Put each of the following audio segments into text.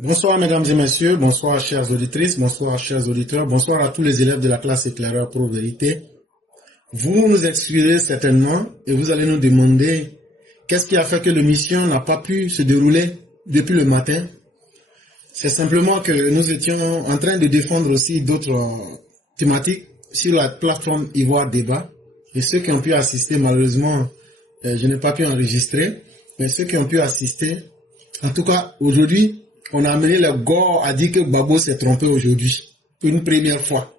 Bonsoir mesdames et messieurs, bonsoir chères auditrices, bonsoir chers auditeurs, bonsoir à tous les élèves de la classe éclaireur Pro Vérité. Vous nous excusez certainement et vous allez nous demander qu'est-ce qui a fait que l'émission n'a pas pu se dérouler depuis le matin. C'est simplement que nous étions en train de défendre aussi d'autres thématiques sur la plateforme Ivoire Débat. Et ceux qui ont pu assister, malheureusement, je n'ai pas pu enregistrer, mais ceux qui ont pu assister, en tout cas aujourd'hui, on a amené le gore à dire que Gbagbo s'est trompé aujourd'hui, pour une première fois.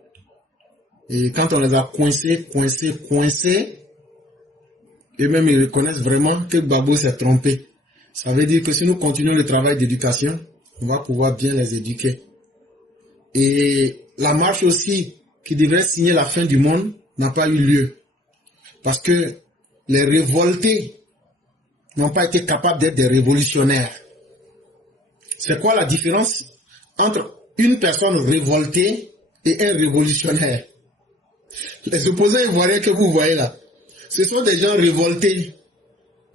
Et quand on les a coincés, eux-mêmes ils reconnaissent vraiment que Gbagbo s'est trompé. Ça veut dire que si nous continuons le travail d'éducation, on va pouvoir bien les éduquer. Et la marche aussi, qui devrait signer la fin du monde, n'a pas eu lieu. Parce que les révoltés n'ont pas été capables d'être des révolutionnaires. C'est quoi la différence entre une personne révoltée et un révolutionnaire? Les opposants ivoiriens que vous voyez là, ce sont des gens révoltés,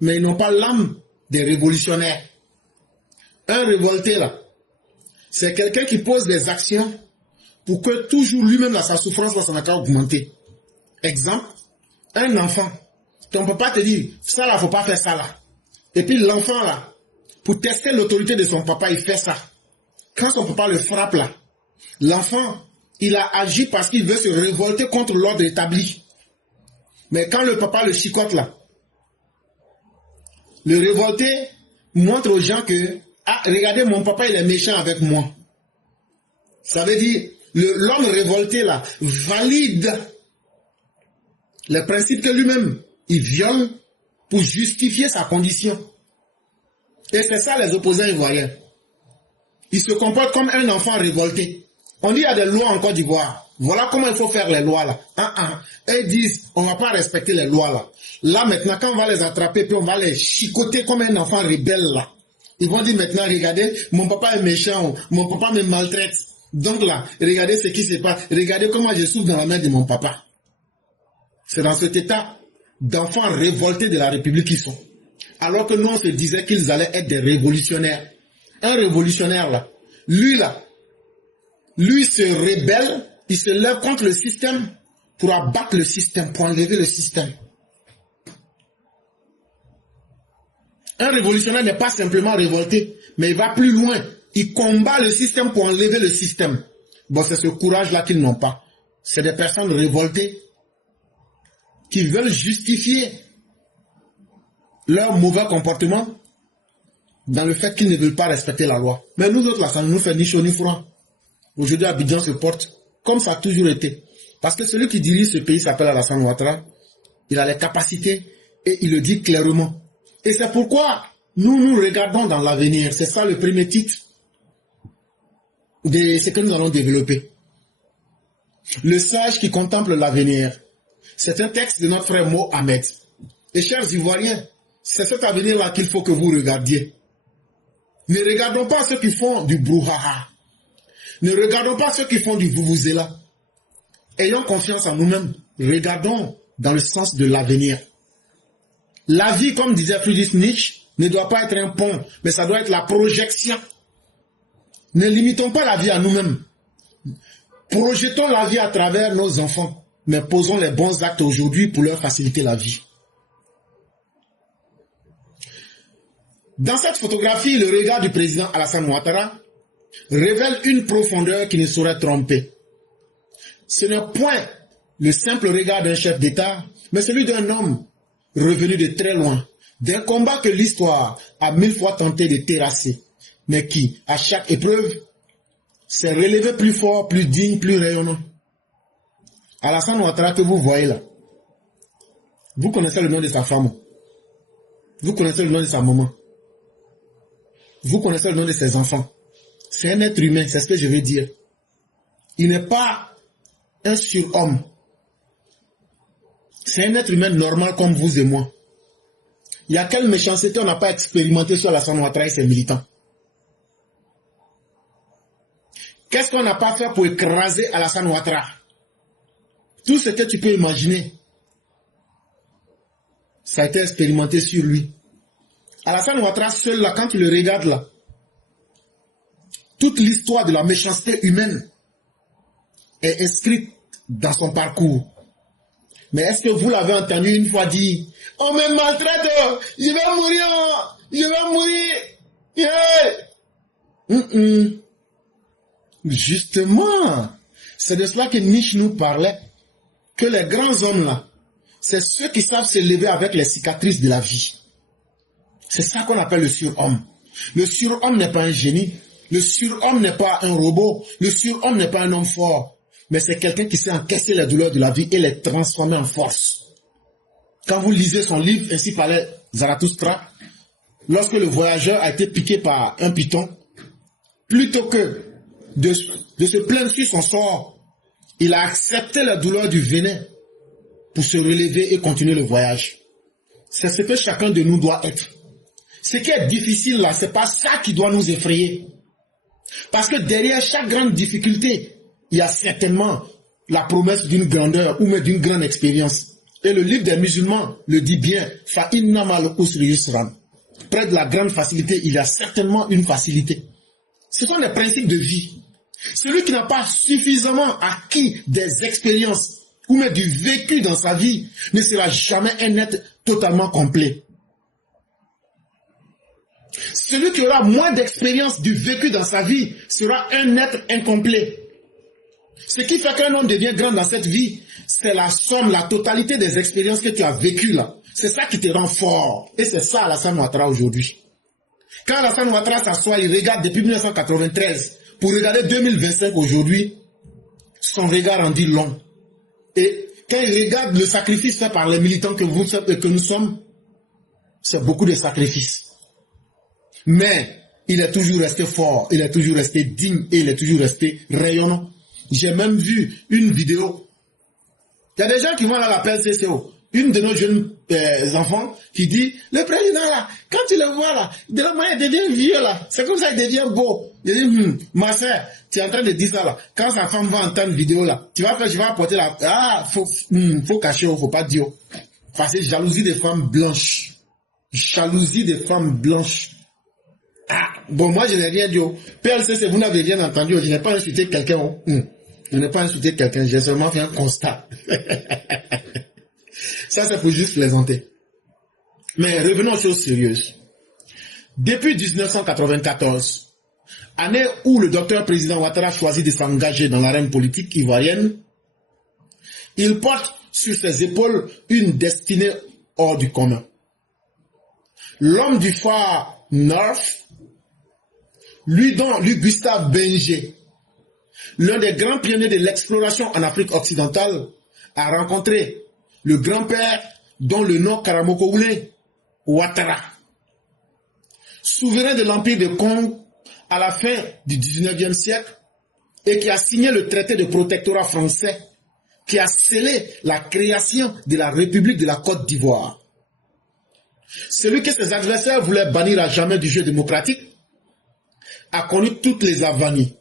mais ils n'ont pas l'âme des révolutionnaires. Un révolté là, c'est quelqu'un qui pose des actions pour que toujours lui-même là, sa souffrance va s'en augmenter. Exemple, un enfant, ton papa te dit, ça là, faut pas faire ça là. Et puis l'enfant là, pour tester l'autorité de son papa, il fait ça. Quand son papa le frappe là, l'enfant, il a agi parce qu'il veut se révolter contre l'ordre établi. Mais quand le papa le chicote là, le révolté montre aux gens que, ah, regardez, mon papa, il est méchant avec moi. Ça veut dire, l'homme révolté là, valide les principes que lui-même, il viole pour justifier sa condition. Et c'est ça les opposants ivoiriens. Ils se comportent comme un enfant révolté. On dit il y a des lois en Côte d'Ivoire. Voilà comment il faut faire les lois là. Ils disent on ne va pas respecter les lois là. Là maintenant quand on va les attraper puis on va les chicoter comme un enfant rebelle là. Ils vont dire maintenant regardez mon papa est méchant, mon papa me maltraite. Donc là regardez ce qui se passe. Regardez comment je souffre dans la main de mon papa. C'est dans cet état d'enfants révoltés de la République qu'ils sont. Alors que nous, on se disait qu'ils allaient être des révolutionnaires. Un révolutionnaire, là, lui se rebelle, il se lève contre le système pour abattre le système, pour enlever le système. Un révolutionnaire n'est pas simplement révolté, mais il va plus loin. Il combat le système pour enlever le système. Bon, c'est ce courage-là qu'ils n'ont pas. C'est des personnes révoltées qui veulent justifier leur mauvais comportement dans le fait qu'ils ne veulent pas respecter la loi. Mais nous autres, là, ça ne nous fait ni chaud ni froid. Aujourd'hui, Abidjan se porte comme ça a toujours été. Parce que celui qui dirige ce pays s'appelle Alassane Ouattara. Il a les capacités et il le dit clairement. Et c'est pourquoi nous regardons dans l'avenir. C'est ça le premier titre de ce que nous allons développer. Le sage qui contemple l'avenir. C'est un texte de notre frère Mohamed. Et chers Ivoiriens, c'est cet avenir-là qu'il faut que vous regardiez. Ne regardons pas ceux qui font du brouhaha. Ne regardons pas ceux qui font du vuvuzela. Ayons confiance en nous-mêmes. Regardons dans le sens de l'avenir. La vie, comme disait Friedrich Nietzsche, ne doit pas être un pont, mais ça doit être la projection. Ne limitons pas la vie à nous-mêmes. Projetons la vie à travers nos enfants, mais posons les bons actes aujourd'hui pour leur faciliter la vie. Dans cette photographie, le regard du président Alassane Ouattara révèle une profondeur qui ne saurait tromper. Ce n'est point le simple regard d'un chef d'État, mais celui d'un homme revenu de très loin, d'un combat que l'histoire a 1000 fois tenté de terrasser, mais qui, à chaque épreuve, s'est relevé plus fort, plus digne, plus rayonnant. Alassane Ouattara que vous voyez là, vous connaissez le nom de sa femme, vous connaissez le nom de sa maman, vous connaissez le nom de ses enfants. C'est un être humain, c'est ce que je veux dire. Il n'est pas un surhomme. C'est un être humain normal comme vous et moi. Il y a quelle méchanceté on n'a pas expérimenté sur Alassane Ouattara et ses militants? Qu'est-ce qu'on n'a pas fait pour écraser Alassane Ouattara? Tout ce que tu peux imaginer, ça a été expérimenté sur lui. Alassane Ouattara seul là, quand tu le regardes là, Toute l'histoire de la méchanceté humaine est inscrite dans son parcours. Mais est-ce que vous l'avez entendu une fois dire, on me maltraite, je vais mourir, je vais mourir. Yeah. Justement, c'est de cela que Nietzsche nous parlait, que les grands hommes là, c'est ceux qui savent se lever avec les cicatrices de la vie. C'est ça qu'on appelle le surhomme. Le surhomme n'est pas un génie, le surhomme n'est pas un robot, le surhomme n'est pas un homme fort, mais c'est quelqu'un qui sait encaisser les douleurs de la vie et les transformer en force. Quand vous lisez son livre, Ainsi parlait Zarathustra, lorsque le voyageur a été piqué par un python, plutôt que de se plaindre sur son sort, il a accepté la douleur du venin pour se relever et continuer le voyage. C'est ce que chacun de nous doit être. Ce qui est difficile là, c'est pas ça qui doit nous effrayer. Parce que derrière chaque grande difficulté, il y a certainement la promesse d'une grandeur ou même d'une grande expérience. Et le livre des musulmans le dit bien, Fa inna ma'al usri yusran. Près de la grande facilité, il y a certainement une facilité. Ce sont des principes de vie. Celui qui n'a pas suffisamment acquis des expériences ou même du vécu dans sa vie ne sera jamais un être totalement complet. Celui qui aura moins d'expérience du vécu dans sa vie sera un être incomplet. Ce qui fait qu'un homme devient grand dans cette vie, c'est la somme, la totalité des expériences que tu as vécues là. C'est ça qui te rend fort. Et c'est ça Alassane Ouattara aujourd'hui. Quand Alassane Ouattara s'assoit, il regarde depuis 1993 pour regarder 2025 aujourd'hui, son regard en dit long. Et quand il regarde le sacrifice fait par les militants que nous sommes, c'est beaucoup de sacrifices. Mais il est toujours resté fort, il est toujours resté digne et il est toujours resté rayonnant. J'ai même vu une vidéo. Il y a des gens qui vont à l'appel CCO. Une de nos jeunes enfants qui dit, le président là, quand tu le vois là, de la manière il devient vieux là, c'est comme ça qu'il devient beau. Il dit, ma soeur, tu es en train de dire ça là, quand sa femme va entendre une vidéo là, tu vas faire, je vais apporter la, faut cacher, faut pas dire. Parce que jalousie des femmes blanches. Jalousie des femmes blanches. Ah, bon, moi je n'ai rien dit. PLCC, vous n'avez rien entendu, je n'ai pas insulté quelqu'un. Je n'ai pas insulté quelqu'un, j'ai seulement fait un constat. Ça, c'est pour juste plaisanter. Mais revenons aux choses sérieuses. Depuis 1994, année où le docteur président Ouattara choisit de s'engager dans l'arène politique ivoirienne, il porte sur ses épaules une destinée hors du commun. L'homme du phare North, lui Gustave Benger, l'un des grands pionniers de l'exploration en Afrique occidentale, a rencontré le grand-père dont le nom Karamoko-Oulé, Ouattara, souverain de l'Empire de Congo à la fin du 19e siècle et qui a signé le traité de protectorat français qui a scellé la création de la République de la Côte d'Ivoire. Celui que ses adversaires voulaient bannir à jamais du jeu démocratique a connu toutes les avanies,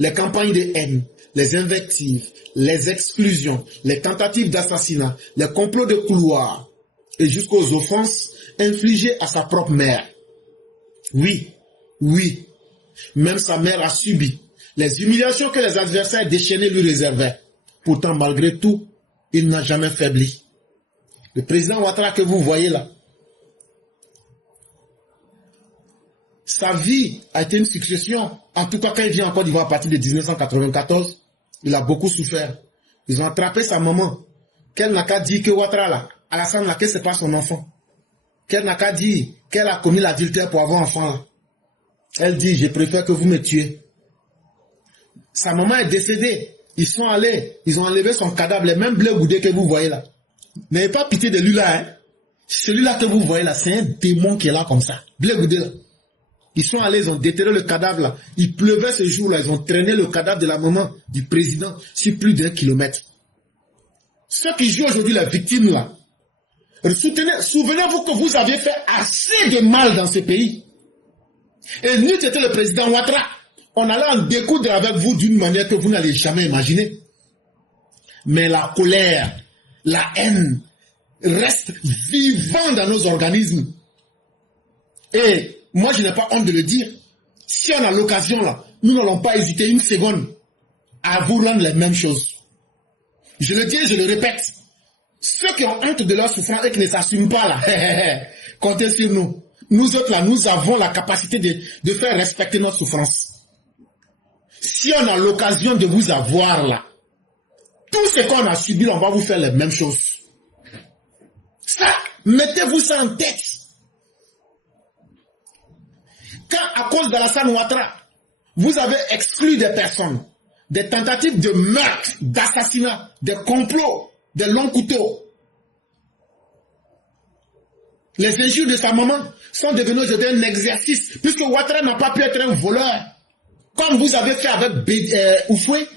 les campagnes de haine, les invectives, les exclusions, les tentatives d'assassinat, les complots de couloir et jusqu'aux offenses infligées à sa propre mère. Oui, même sa mère a subi les humiliations que les adversaires déchaînés lui réservaient. Pourtant, malgré tout, il n'a jamais faibli. Le président Ouattara que vous voyez là, sa vie a été une succession. En tout cas, quand il vient en Côte d'Ivoire à partir de 1994, il a beaucoup souffert. Ils ont attrapé sa maman. Qu'elle n'a qu'à dire que Ouattara là, Alassane là, que c'est pas son enfant. Qu'elle n'a qu'à dire qu'elle a commis l'adultère pour avoir un enfant là. Elle dit, je préfère que vous me tuez. Sa maman est décédée. Ils sont allés, ils ont enlevé son cadavre, les mêmes Blé Goudé que vous voyez là. N'ayez pas pitié de lui là, hein. Celui-là que vous voyez là, c'est un démon qui est là comme ça. Blé Goudé là. Ils sont allés, ils ont déterré le cadavre là. Il pleuvait ce jour-là, ils ont traîné le cadavre de la maman du président sur plus d'1 kilomètre. Ceux qui jouent aujourd'hui la victime là, souvenez-vous que vous avez fait assez de mal dans ce pays. Et nous, c'était le président Ouattara. On allait en découdre avec vous d'une manière que vous n'allez jamais imaginer. Mais la colère, la haine restent vivants dans nos organismes. Et moi, je n'ai pas honte de le dire. Si on a l'occasion là, nous n'allons pas hésiter une seconde à vous rendre les mêmes choses. Je le dis et je le répète. Ceux qui ont honte de leur souffrance et qui ne s'assument pas là, comptez sur nous. Nous autres là, nous avons la capacité de faire respecter notre souffrance. Si on a l'occasion de vous avoir là, tout ce qu'on a subi, on va vous faire les mêmes choses. Ça, mettez-vous ça en tête. Quand à cause d'Alassane Ouattara, vous avez exclu des personnes, des tentatives de meurtre, d'assassinat, des complots, des longs couteaux. Les injures de sa maman sont devenues aujourd'hui un exercice, puisque Ouattara n'a pas pu être un voleur, comme vous avez fait avec Oufoué.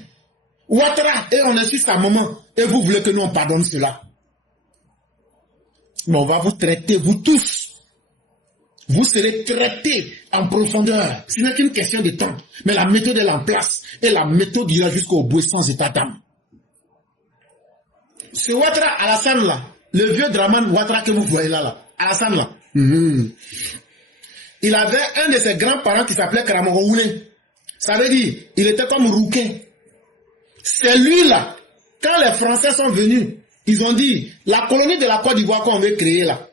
Ouattara, et on insulte sa maman, et vous voulez que nous on pardonne cela. Mais on va vous traiter, vous tous. Vous serez traités en profondeur. Ce n'est qu'une question de temps. Mais la méthode est en place. Et la méthode ira jusqu'au bout sans état d'âme. Ce Ouattara Alassane là, le vieux Draman Ouattara que vous voyez là, Alassane là, il avait un de ses grands-parents qui s'appelait Karamorowoulé. Ça veut dire, il était comme Rouquin. C'est lui là, quand les Français sont venus, ils ont dit, la colonie de la Côte d'Ivoire qu'on veut créer là,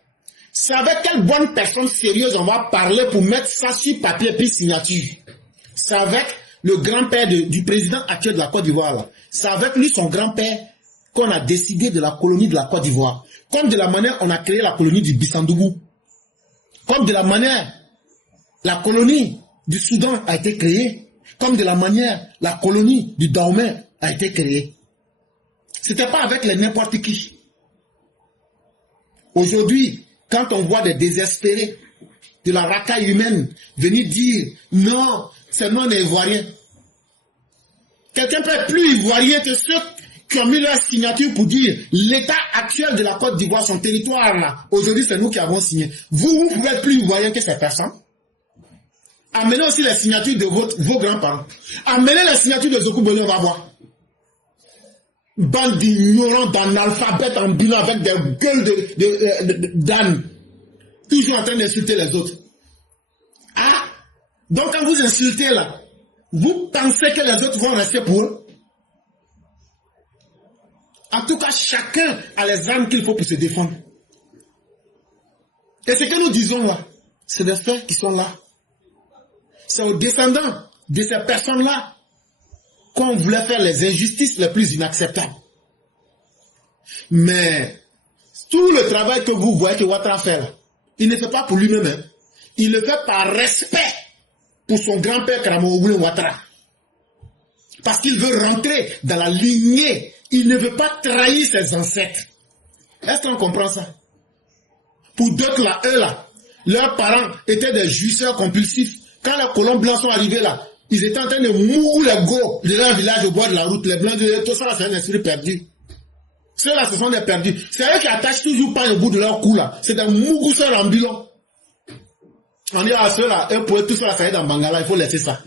c'est avec quelle bonne personne sérieuse on va parler pour mettre ça sur papier puis signature. C'est avec le grand-père du président actuel de la Côte d'Ivoire là. C'est avec lui, son grand-père, qu'on a décidé de la colonie de la Côte d'Ivoire. Comme de la manière on a créé la colonie du Bissandougou. Comme de la manière la colonie du Soudan a été créée. Comme de la manière la colonie du Dahomey a été créée. C'était pas avec les n'importe qui. Aujourd'hui, quand on voit des désespérés de la racaille humaine venir dire non, c'est non ivoirien. Quelqu'un peut être plus ivoirien que ceux qui ont mis leur signature pour dire l'état actuel de la Côte d'Ivoire, son territoire là. Aujourd'hui, c'est nous qui avons signé. Vous pouvez être plus ivoirien que ces personnes. Amenez aussi les signatures de vos grands-parents. Amenez les signatures de Zokuboni, on va voir. Bande d'ignorants, d'analphabètes ambulants avec des gueules d'âne. Toujours en train d'insulter les autres. Ah! Donc quand vous insultez là, vous pensez que les autres vont rester pour eux? En tout cas, chacun a les armes qu'il faut pour se défendre. Et ce que nous disons là, c'est des faits qui sont là. C'est aux descendants de ces personnes-là qu'on voulait faire les injustices les plus inacceptables. Mais tout le travail que vous voyez que Ouattara fait là, il ne fait pas pour lui-même. Hein. Il le fait par respect pour son grand-père Karamorowoulé Ouattara. Parce qu'il veut rentrer dans la lignée. Il ne veut pas trahir ses ancêtres. Est-ce qu'on comprend ça? Pour d'autres là, eux là, leurs parents étaient des jouisseurs compulsifs. Quand les colons blancs sont arrivés là, ils étaient en train de mourir les go de leur village au bord de la route. Les blancs, tout ça, c'est un esprit perdu. Ceux-là, ce sont des perdus. C'est eux qui attachent toujours pas au bout de leur cou là. C'est des mougousseurs ambulants. On dit à ceux-là, eux pour eux, tout ça, ça y est dans Bangala, il faut laisser ça.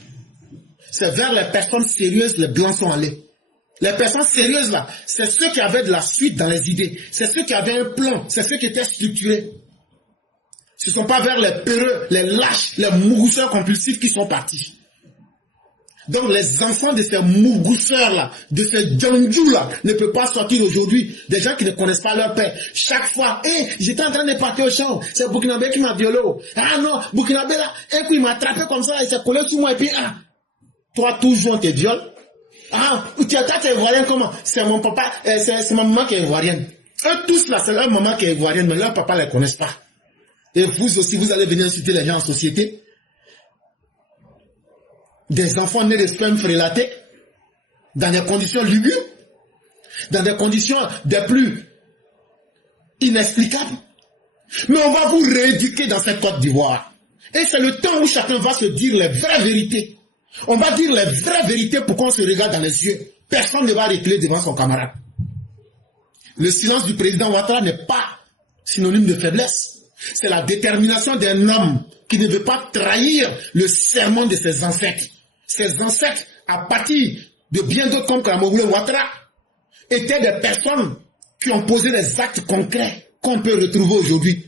C'est vers les personnes sérieuses, les blancs sont allés. Les personnes sérieuses là, c'est ceux qui avaient de la suite dans les idées. C'est ceux qui avaient un plan. C'est ceux qui étaient structurés. Ce ne sont pas vers les peureux, les lâches, les mougousseurs compulsifs qui sont partis. Donc les enfants de ces mougousseurs-là, de ces djandjous-là, ne peuvent pas sortir aujourd'hui. Des gens qui ne connaissent pas leur père. Chaque fois, j'étais en train de partir au champ, c'est Burkinabé qui m'a violé. Ah non, Burkinabé là, et puis il m'a attrapé comme ça, il s'est collé sur moi, et puis toi toujours on te viole. Tu es ivoirien comment? C'est mon papa, c'est ma maman qui est ivoirienne. Eux tous là, c'est leur maman qui est ivoirienne, mais leur papa ne les connaissent pas. Et vous aussi, vous allez venir insulter les gens en société. Des enfants nés de sperme frélatés, dans des conditions lugubres, dans des conditions des plus inexplicables. Mais on va vous rééduquer dans cette Côte d'Ivoire. Et c'est le temps où chacun va se dire les vraies vérités. On va dire les vraies vérités pour qu'on se regarde dans les yeux. Personne ne va reculer devant son camarade. Le silence du président Ouattara n'est pas synonyme de faiblesse. C'est la détermination d'un homme qui ne veut pas trahir le serment de ses ancêtres. Ses ancêtres, à partir de bien d'autres comme Karamorowoulé Ouattara, étaient des personnes qui ont posé des actes concrets qu'on peut retrouver aujourd'hui.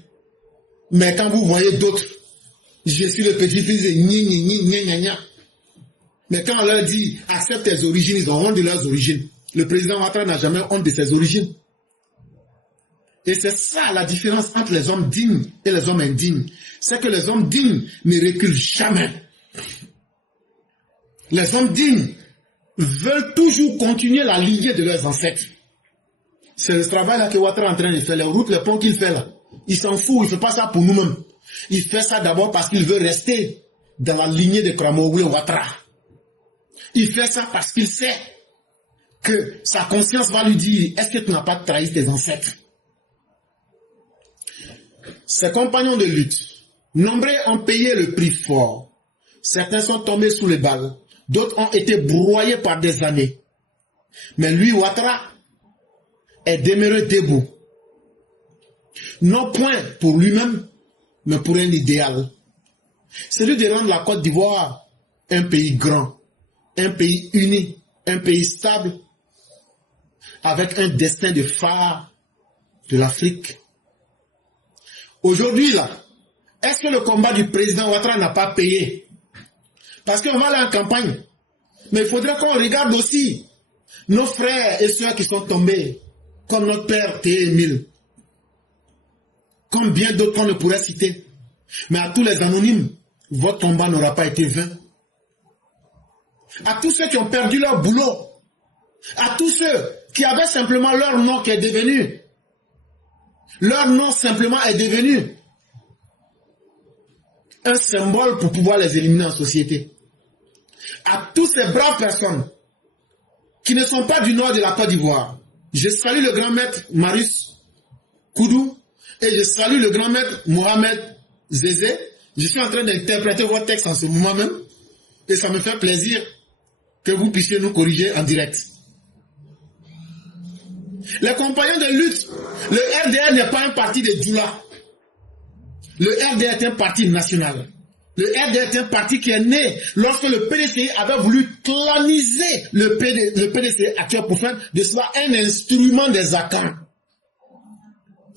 Mais quand vous voyez d'autres, je suis le petit-fils de gna. Mais quand on leur dit accepte tes origines, ils ont honte de leurs origines. Le président Ouattara n'a jamais honte de ses origines. Et c'est ça la différence entre les hommes dignes et les hommes indignes. C'est que les hommes dignes ne reculent jamais. Les hommes dignes veulent toujours continuer la lignée de leurs ancêtres. C'est le travail là que Ouattara est en train de faire, les routes, les ponts qu'il fait là. Il s'en fout, il ne fait pas ça pour nous-mêmes. Il fait ça d'abord parce qu'il veut rester dans la lignée de Karamoglu Ouattara. Il fait ça parce qu'il sait que sa conscience va lui dire, est-ce que tu n'as pas trahi tes ancêtres? Ses compagnons de lutte, nombreux ont payé le prix fort. Certains sont tombés sous les balles, d'autres ont été broyés par des années. Mais lui, Ouattara, est demeuré debout. Non point pour lui-même, mais pour un idéal. Celui de rendre la Côte d'Ivoire un pays grand, un pays uni, un pays stable, avec un destin de phare de l'Afrique. Aujourd'hui, là, est-ce que le combat du président Ouattara n'a pas payé? Parce qu'on va aller en campagne. Mais il faudrait qu'on regarde aussi nos frères et sœurs qui sont tombés, comme notre père T. comme bien d'autres qu'on ne pourrait citer. Mais à tous les anonymes, votre combat n'aura pas été vain. À tous ceux qui ont perdu leur boulot, à tous ceux qui avaient simplement leur nom qui est devenu, leur nom simplement est devenu un symbole pour pouvoir les éliminer en société. À toutes ces braves personnes qui ne sont pas du nord de la Côte d'Ivoire, je salue le grand maître Marius Koudou et je salue le grand maître Mohamed Zézé. Je suis en train d'interpréter votre texte en ce moment même et ça me fait plaisir que vous puissiez nous corriger en direct. Les compagnons de lutte, le RDR n'est pas un parti de Djoula. Le RDR est un parti national. Le RDR est un parti qui est né lorsque le PDCI avait voulu claniser le PDCI actuel pour faire de cela un instrument des Akans.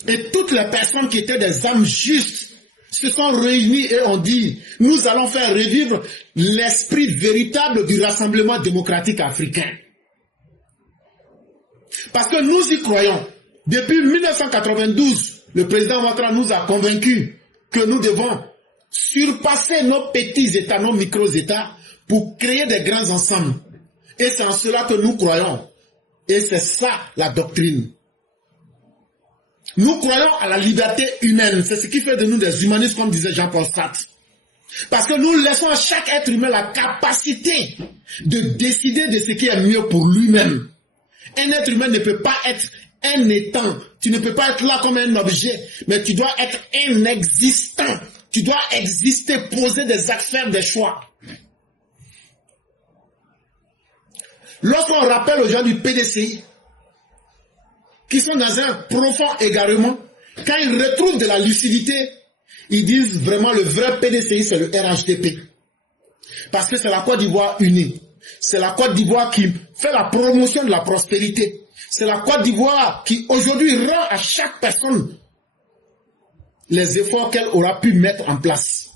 Et toutes les personnes qui étaient des âmes justes se sont réunies et ont dit, nous allons faire revivre l'esprit véritable du Rassemblement démocratique africain. Parce que nous y croyons. Depuis 1992, le président Ouattara nous a convaincus que nous devons surpasser nos petits États, nos micro-États, pour créer des grands ensembles. Et c'est en cela que nous croyons. Et c'est ça la doctrine. Nous croyons à la liberté humaine. C'est ce qui fait de nous des humanistes, comme disait Jean-Paul Sartre. Parce que nous laissons à chaque être humain la capacité de décider de ce qui est mieux pour lui-même. Un être humain ne peut pas être un étant. Tu ne peux pas être là comme un objet, mais tu dois être un existant. Tu dois exister, poser des actes, faire des choix. Lorsqu'on rappelle aux gens du PDCI, qui sont dans un profond égarement, quand ils retrouvent de la lucidité, ils disent vraiment le vrai PDCI, c'est le RHDP. Parce que c'est la Côte d'Ivoire unie. C'est la Côte d'Ivoire qui fait la promotion de la prospérité. C'est la Côte d'Ivoire qui aujourd'hui rend à chaque personne les efforts qu'elle aura pu mettre en place.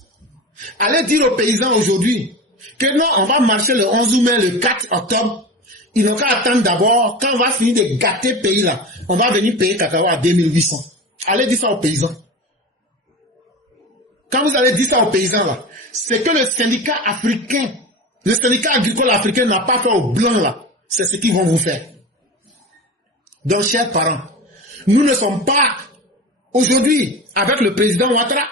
Allez dire aux paysans aujourd'hui que non, on va marcher le 11 mai, le 4 octobre. Ils n'ont qu'à attendre d'abord, quand on va finir de gâter le pays là, on va venir payer cacao à 2800. Allez dire ça aux paysans. Quand vous allez dire ça aux paysans là, c'est que le syndicat africain, le syndicat agricole africain n'a pas fait au blanc là. C'est ce qu'ils vont vous faire. Donc, chers parents, nous ne sommes pas aujourd'hui avec le président Ouattara.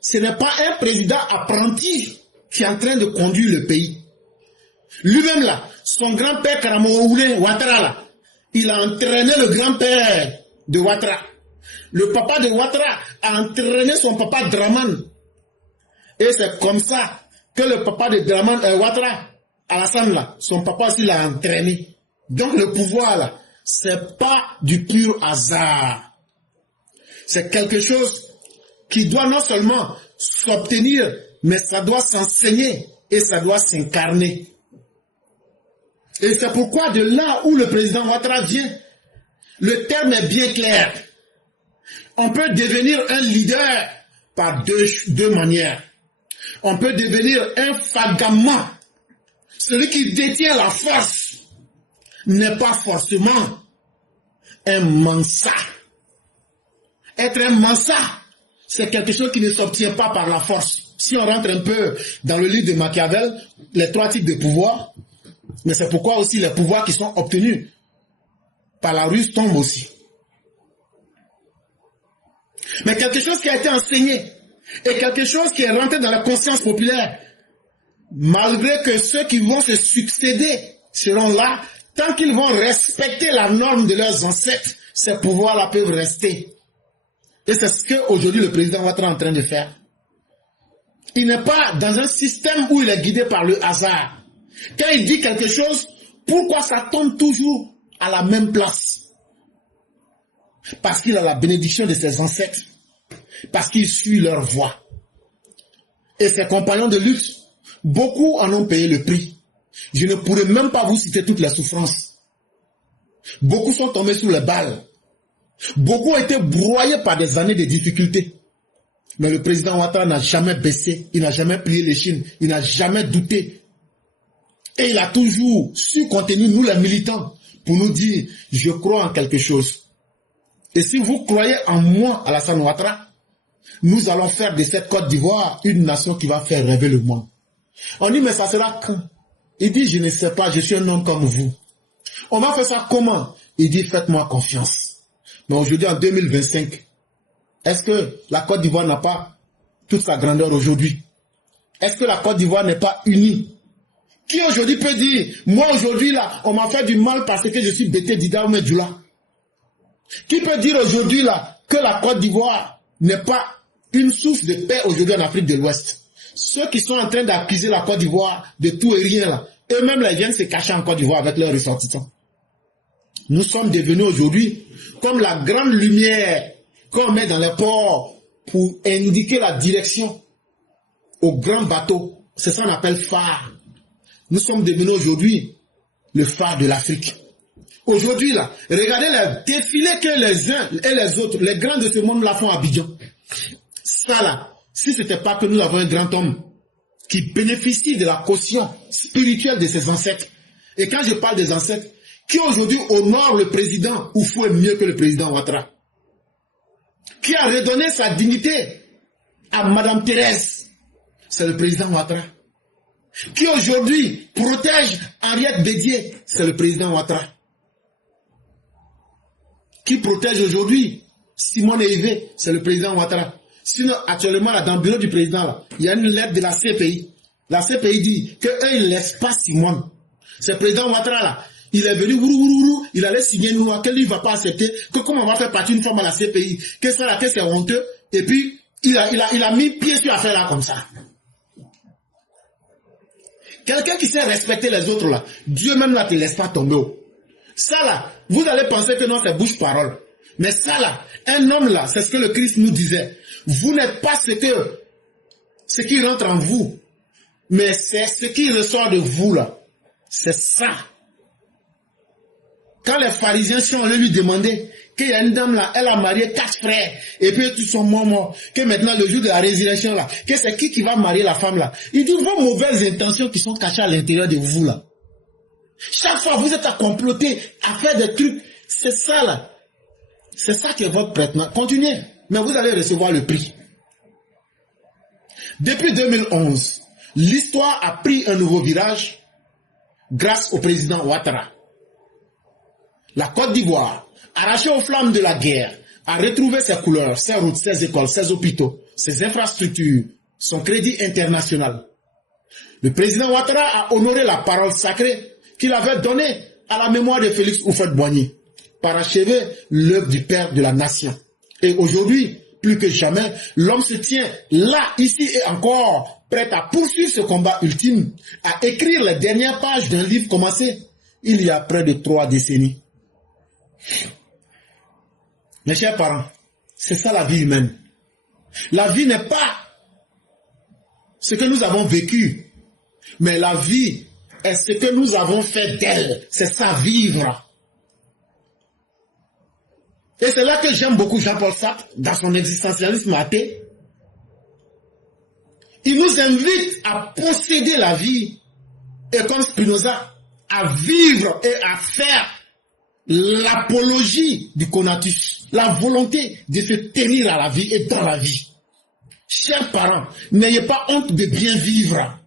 Ce n'est pas un président apprenti qui est en train de conduire le pays. Lui-même là, son grand-père Karamoglu Ouattara là, il a entraîné le grand-père de Ouattara. Le papa de Ouattara a entraîné son papa Draman. Et c'est comme ça que le papa de Draman Ouattara, Alassane là, son papa aussi l'a entraîné. Donc le pouvoir là, c'est pas du pur hasard. C'est quelque chose qui doit non seulement s'obtenir, mais ça doit s'enseigner et ça doit s'incarner. Et c'est pourquoi de là où le président Ouattara vient, le terme est bien clair. On peut devenir un leader par deux manières. on peut devenir un Fagama. Celui qui détient la force n'est pas forcément un Mansa. Être un Mansa, c'est quelque chose qui ne s'obtient pas par la force. Si on rentre un peu dans le livre de Machiavel, les 3 types de pouvoirs, mais c'est pourquoi aussi les pouvoirs qui sont obtenus par la ruse tombent aussi. Mais quelque chose qui a été enseigné et quelque chose qui est rentré dans la conscience populaire, malgré que ceux qui vont se succéder seront là, tant qu'ils vont respecter la norme de leurs ancêtres, ces pouvoirs-là peuvent rester. Et c'est ce qu'aujourd'hui le président Ouattara est en train de faire. Il n'est pas dans un système où il est guidé par le hasard. Quand il dit quelque chose, pourquoi ça tombe toujours à la même place? Parce qu'il a la bénédiction de ses ancêtres. Parce qu'il suit leur voie. Et ses compagnons de lutte, beaucoup en ont payé le prix. Je ne pourrais même pas vous citer toutes les souffrances. Beaucoup sont tombés sous les balles. Beaucoup ont été broyés par des années de difficultés. Mais le président Ouattara n'a jamais baissé, il n'a jamais plié l'échine, il n'a jamais douté. Et il a toujours su contenir nous les militants pour nous dire, je crois en quelque chose. Et si vous croyez en moi, Alassane Ouattara, nous allons faire de cette Côte d'Ivoire une nation qui va faire rêver le monde. On dit, mais ça sera quand? Il dit, je ne sais pas, je suis un homme comme vous. On va faire ça comment? Il dit, faites-moi confiance. Mais aujourd'hui, en 2025, est-ce que la Côte d'Ivoire n'a pas toute sa grandeur aujourd'hui? Est-ce que la Côte d'Ivoire n'est pas unie? Qui aujourd'hui peut dire, moi aujourd'hui là, on m'a fait du mal parce que je suis Bété Dida Oumédjoula? Qui peut dire aujourd'hui là, que la Côte d'Ivoire n'est pas une source de paix aujourd'hui en Afrique de l'Ouest? Ceux qui sont en train d'accuser la Côte d'Ivoire de tout et rien là, eux-mêmes là, ils viennent se cacher en Côte d'Ivoire avec leurs ressortissants. Nous sommes devenus aujourd'hui comme la grande lumière qu'on met dans les ports pour indiquer la direction aux grands bateaux. C'est ça qu'on appelle phare. Nous sommes devenus aujourd'hui le phare de l'Afrique. Aujourd'hui, là, regardez les défilés que les uns et les autres, les grands de ce monde-là font à Abidjan. Ça, là, si ce n'était pas que nous avons un grand homme qui bénéficie de la caution spirituelle de ses ancêtres. Et quand je parle des ancêtres, qui aujourd'hui honore le président Oufoué mieux que le président Ouattara, qui a redonné sa dignité à Madame Thérèse, c'est le président Ouattara. Qui aujourd'hui protège Henriette Bédier, c'est le président Ouattara. Qui protège aujourd'hui Simone Eivé, c'est le président Ouattara. Sinon, actuellement, là, dans le bureau du président, là, il y a une lettre de la CPI. La CPI dit qu'eux, ils ne laissent pas Simone. C'est le président Ouattara, là. Il est venu, il allait signer une loi qu'il ne va pas accepter, que comme on va faire partie une forme à la CPI, que ça, là, que c'est honteux, et puis, il a mis pied sur l'affaire là, comme ça. Quelqu'un qui sait respecter les autres, là, Dieu même là, ne te laisse pas tomber. Ça, là, vous allez penser que non, c'est bouche-parole. Mais ça, là, un homme, là, c'est ce que le Christ nous disait. Vous n'êtes pas ce qui rentre en vous, mais c'est ce qui ressort de vous, là. C'est ça. Quand les pharisiens sont allés lui demander qu'il y a une dame là, elle a marié 4 frères, et puis tous sont morts, que maintenant le jour de la résurrection là, que c'est qui va marier la femme là. Il dit vos mauvaises intentions qui sont cachées à l'intérieur de vous là. Chaque fois vous êtes à comploter, à faire des trucs, c'est ça là. C'est ça qui est votre traitement. Continuez, mais vous allez recevoir le prix. Depuis 2011, l'histoire a pris un nouveau virage grâce au président Ouattara. La Côte d'Ivoire, arrachée aux flammes de la guerre, a retrouvé ses couleurs, ses routes, ses écoles, ses hôpitaux, ses infrastructures, son crédit international. Le président Ouattara a honoré la parole sacrée qu'il avait donnée à la mémoire de Félix Houphouët-Boigny, parachever l'œuvre du père de la nation. Et aujourd'hui, plus que jamais, l'homme se tient là, ici et encore, prêt à poursuivre ce combat ultime, à écrire les dernières pages d'un livre commencé il y a près de 3 décennies. Mes chers parents, c'est ça la vie humaine. La vie n'est pas ce que nous avons vécu, mais la vie est ce que nous avons fait d'elle. C'est ça, vivre. Et c'est là que j'aime beaucoup Jean-Paul Sartre, dans son existentialisme athée. Il nous invite à posséder la vie et comme Spinoza, à vivre et à faire l'apologie du conatus, la volonté de se tenir à la vie et dans la vie. Chers parents, n'ayez pas honte de bien vivre.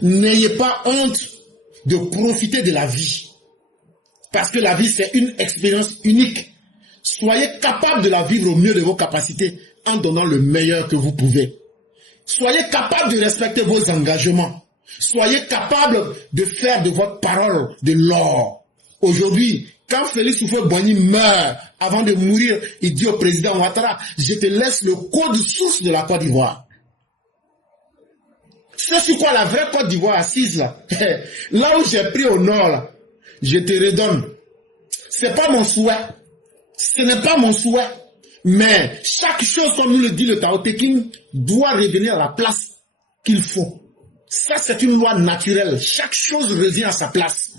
N'ayez pas honte de profiter de la vie. Parce que la vie, c'est une expérience unique. Soyez capable de la vivre au mieux de vos capacités en donnant le meilleur que vous pouvez. Soyez capable de respecter vos engagements. Soyez capable de faire de votre parole de l'or. Aujourd'hui, quand Félix Houphouët-Boigny meurt, avant de mourir, il dit au président Ouattara, je te laisse le code source de la Côte d'Ivoire. C'est sur quoi la vraie Côte d'Ivoire assise là. Là où j'ai pris au nord, là, je te redonne. C'est pas mon souhait. Ce n'est pas mon souhait. Mais chaque chose, comme nous le dit le Tao Te Ching, doit revenir à la place qu'il faut. Ça, c'est une loi naturelle. Chaque chose revient à sa place.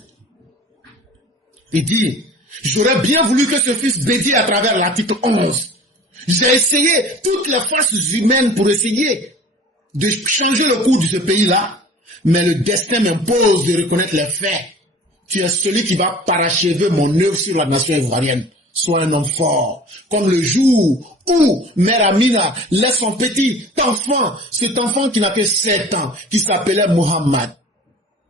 Il dit, j'aurais bien voulu que ce fils bédie à travers l'article 11. J'ai essayé toutes les forces humaines pour essayer de changer le cours de ce pays-là, mais le destin m'impose de reconnaître les faits. Tu es celui qui va parachever mon œuvre sur la nation ivoirienne. Sois un homme fort, comme le jour où Mère Amina laisse son petit enfant, cet enfant qui n'a que 7 ans, qui s'appelait Mohammed.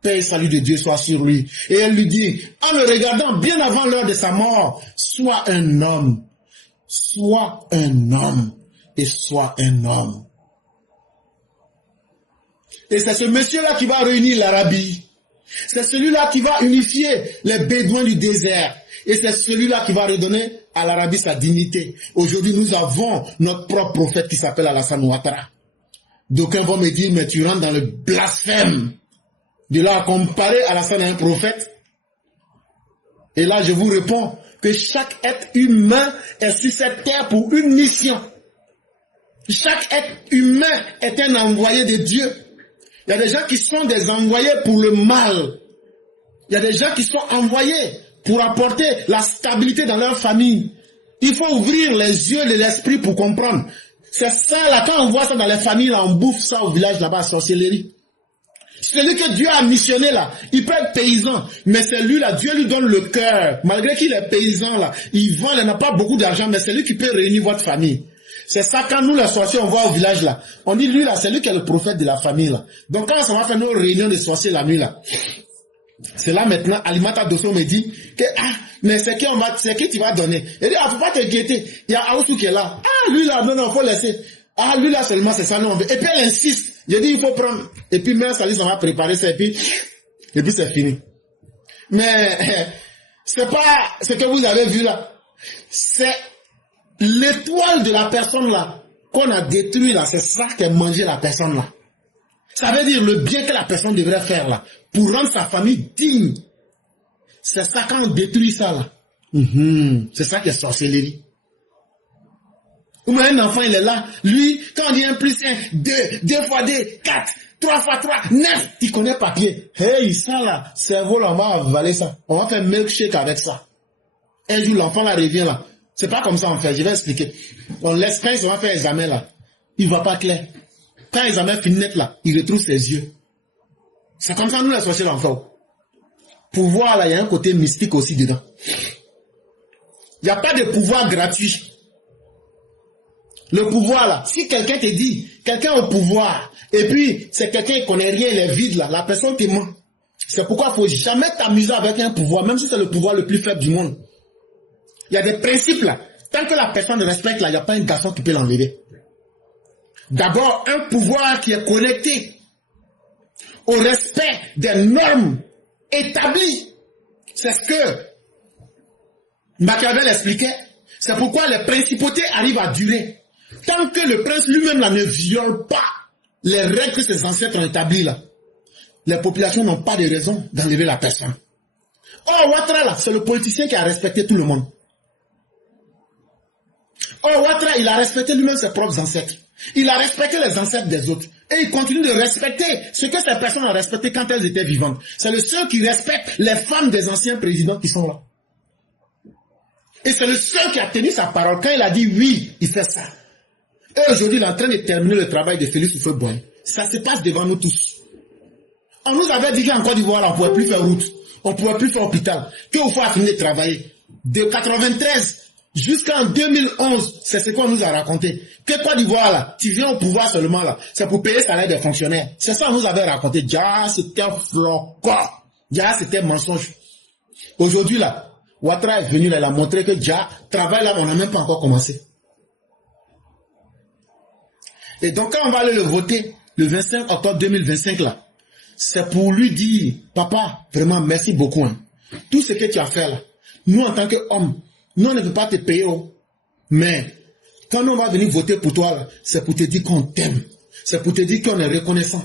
Paix et salut de Dieu soit sur lui. Et elle lui dit, en le regardant bien avant l'heure de sa mort, sois un homme, et sois un homme. Et c'est ce monsieur-là qui va réunir l'Arabie. C'est celui-là qui va unifier les Bédouins du désert. Et c'est celui-là qui va redonner à l'Arabie sa dignité. Aujourd'hui, nous avons notre propre prophète qui s'appelle Alassane Ouattara. D'aucuns vont me dire, mais tu rentres dans le blasphème. De là à comparer Alassane à un prophète. Et là, je vous réponds que chaque être humain est sur cette terre pour une mission. Chaque être humain est un envoyé de Dieu. Il y a des gens qui sont des envoyés pour le mal. Il y a des gens qui sont envoyés pour apporter la stabilité dans leur famille. Il faut ouvrir les yeux de l'esprit pour comprendre. C'est ça là, quand on voit ça dans les familles, là, on bouffe ça au village là-bas, sorcellerie. Celui que Dieu a missionné là, il peut être paysan, mais c'est lui là, Dieu lui donne le cœur. Malgré qu'il est paysan là, il vend, il n'a pas beaucoup d'argent, mais c'est lui qui peut réunir votre famille. C'est ça, quand nous les sorciers, on va au village là, on dit lui là, c'est lui qui est le prophète de la famille là. Donc quand on va faire nos réunions de sorciers la nuit là, c'est là maintenant, Alimata Dosso me dit que, mais c'est qui tu vas donner? Il dit, faut pas te guetter. Il y a Aoussou qui est là. Lui là, non, faut laisser. Lui là seulement, c'est ça, non, on veut. Et puis elle insiste. Je dis, il faut prendre. Et puis Mère Salis, on va préparer ça, et puis c'est fini. Mais, c'est pas ce que vous avez vu là. C'est l'étoile de la personne là, qu'on a détruit là. C'est ça qui a mangé la personne là. Ça veut dire le bien que la personne devrait faire là, pour rendre sa famille digne. C'est ça quand on détruit ça là. C'est ça qui est sorcellerie. Ou un enfant il est là, lui, quand on dit 1 plus 1, 2, 2 fois 2, 4, 3 fois 3, 9, il connaît papier. Hey, ça là, cerveau là, on va avaler ça. On va faire milkshake avec ça. Un jour l'enfant là revient là. C'est pas comme ça on fait, je vais expliquer. On laisse quand on va faire examen là, il voit pas clair. Quand l'examen finit net là, il retrouve ses yeux. C'est comme ça nous les sorciers l'enfant. Pouvoir là, il y a un côté mystique aussi dedans. Il n'y a pas de pouvoir gratuit. Le pouvoir là, si quelqu'un te dit, quelqu'un au pouvoir, et puis c'est quelqu'un qui connaît rien, il est vide là, la personne te ment. C'est pourquoi il ne faut jamais t'amuser avec un pouvoir, même si c'est le pouvoir le plus faible du monde. Il y a des principes là. Tant que la personne respecte là, il n'y a pas un garçon qui peut l'enlever. D'abord, un pouvoir qui est connecté au respect des normes établies. C'est ce que Machiavel expliquait. C'est pourquoi les principautés arrivent à durer. Tant que le prince lui-même là ne viole pas les règles que ses ancêtres ont établies là, les populations n'ont pas de raison d'enlever la personne. Oh, Ouattara là, c'est le politicien qui a respecté tout le monde. Oh, Ouattara, il a respecté lui-même ses propres ancêtres. Il a respecté les ancêtres des autres. Et il continue de respecter ce que ces personnes ont respecté quand elles étaient vivantes. C'est le seul qui respecte les femmes des anciens présidents qui sont là. Et c'est le seul qui a tenu sa parole. Quand il a dit oui, il fait ça. Et aujourd'hui, il est en train de terminer le travail de Félix Houphouët-Boigny. Ça se passe devant nous tous. On nous avait dit qu'en Côte d'Ivoire, on ne pouvait plus faire route, on ne pouvait plus faire hôpital, qu'il faut finir de travailler. De 93 jusqu'en 2011, c'est ce qu'on nous a raconté. Que Côte d'Ivoire, là, tu viens au pouvoir seulement, là, c'est pour payer le salaire des fonctionnaires. C'est ça qu'on nous avait raconté. Déjà, c'était flocon. Déjà, c'était mensonge. Aujourd'hui, là, Ouattara est venu, là, il a montré que déjà, travail là, on n'a même pas encore commencé. Et donc, quand on va aller le voter, le 25 octobre 2025, là, c'est pour lui dire, papa, vraiment, merci beaucoup. Hein. Tout ce que tu as fait, là, nous, en tant qu'hommes, nous, on ne veut pas te payer. Oh. Mais, quand on va venir voter pour toi, là, c'est pour te dire qu'on t'aime. C'est pour te dire qu'on est reconnaissant.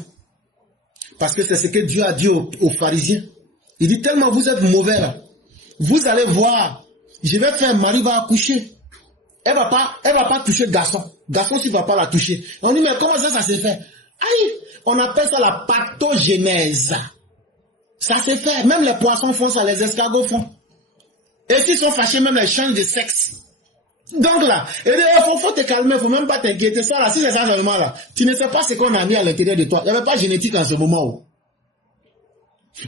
Parce que c'est ce que Dieu a dit aux pharisiens. Il dit, tellement vous êtes mauvais, là. Vous allez voir, je vais faire, Marie va accoucher. Elle va pas toucher garçon. Garçon, tu ne vas pas la toucher. On dit, mais comment ça se fait? Aïe, on appelle ça la pathogénèse. Ça se fait. Même les poissons font ça, les escargots font. Et s'ils sont fâchés, même ils changent de sexe. Donc là, il faut te calmer, il ne faut même pas t'inquiéter. Ça là, si c'est ça seulement là, tu ne sais pas ce qu'on a mis à l'intérieur de toi. Il n'y avait pas génétique en ce moment.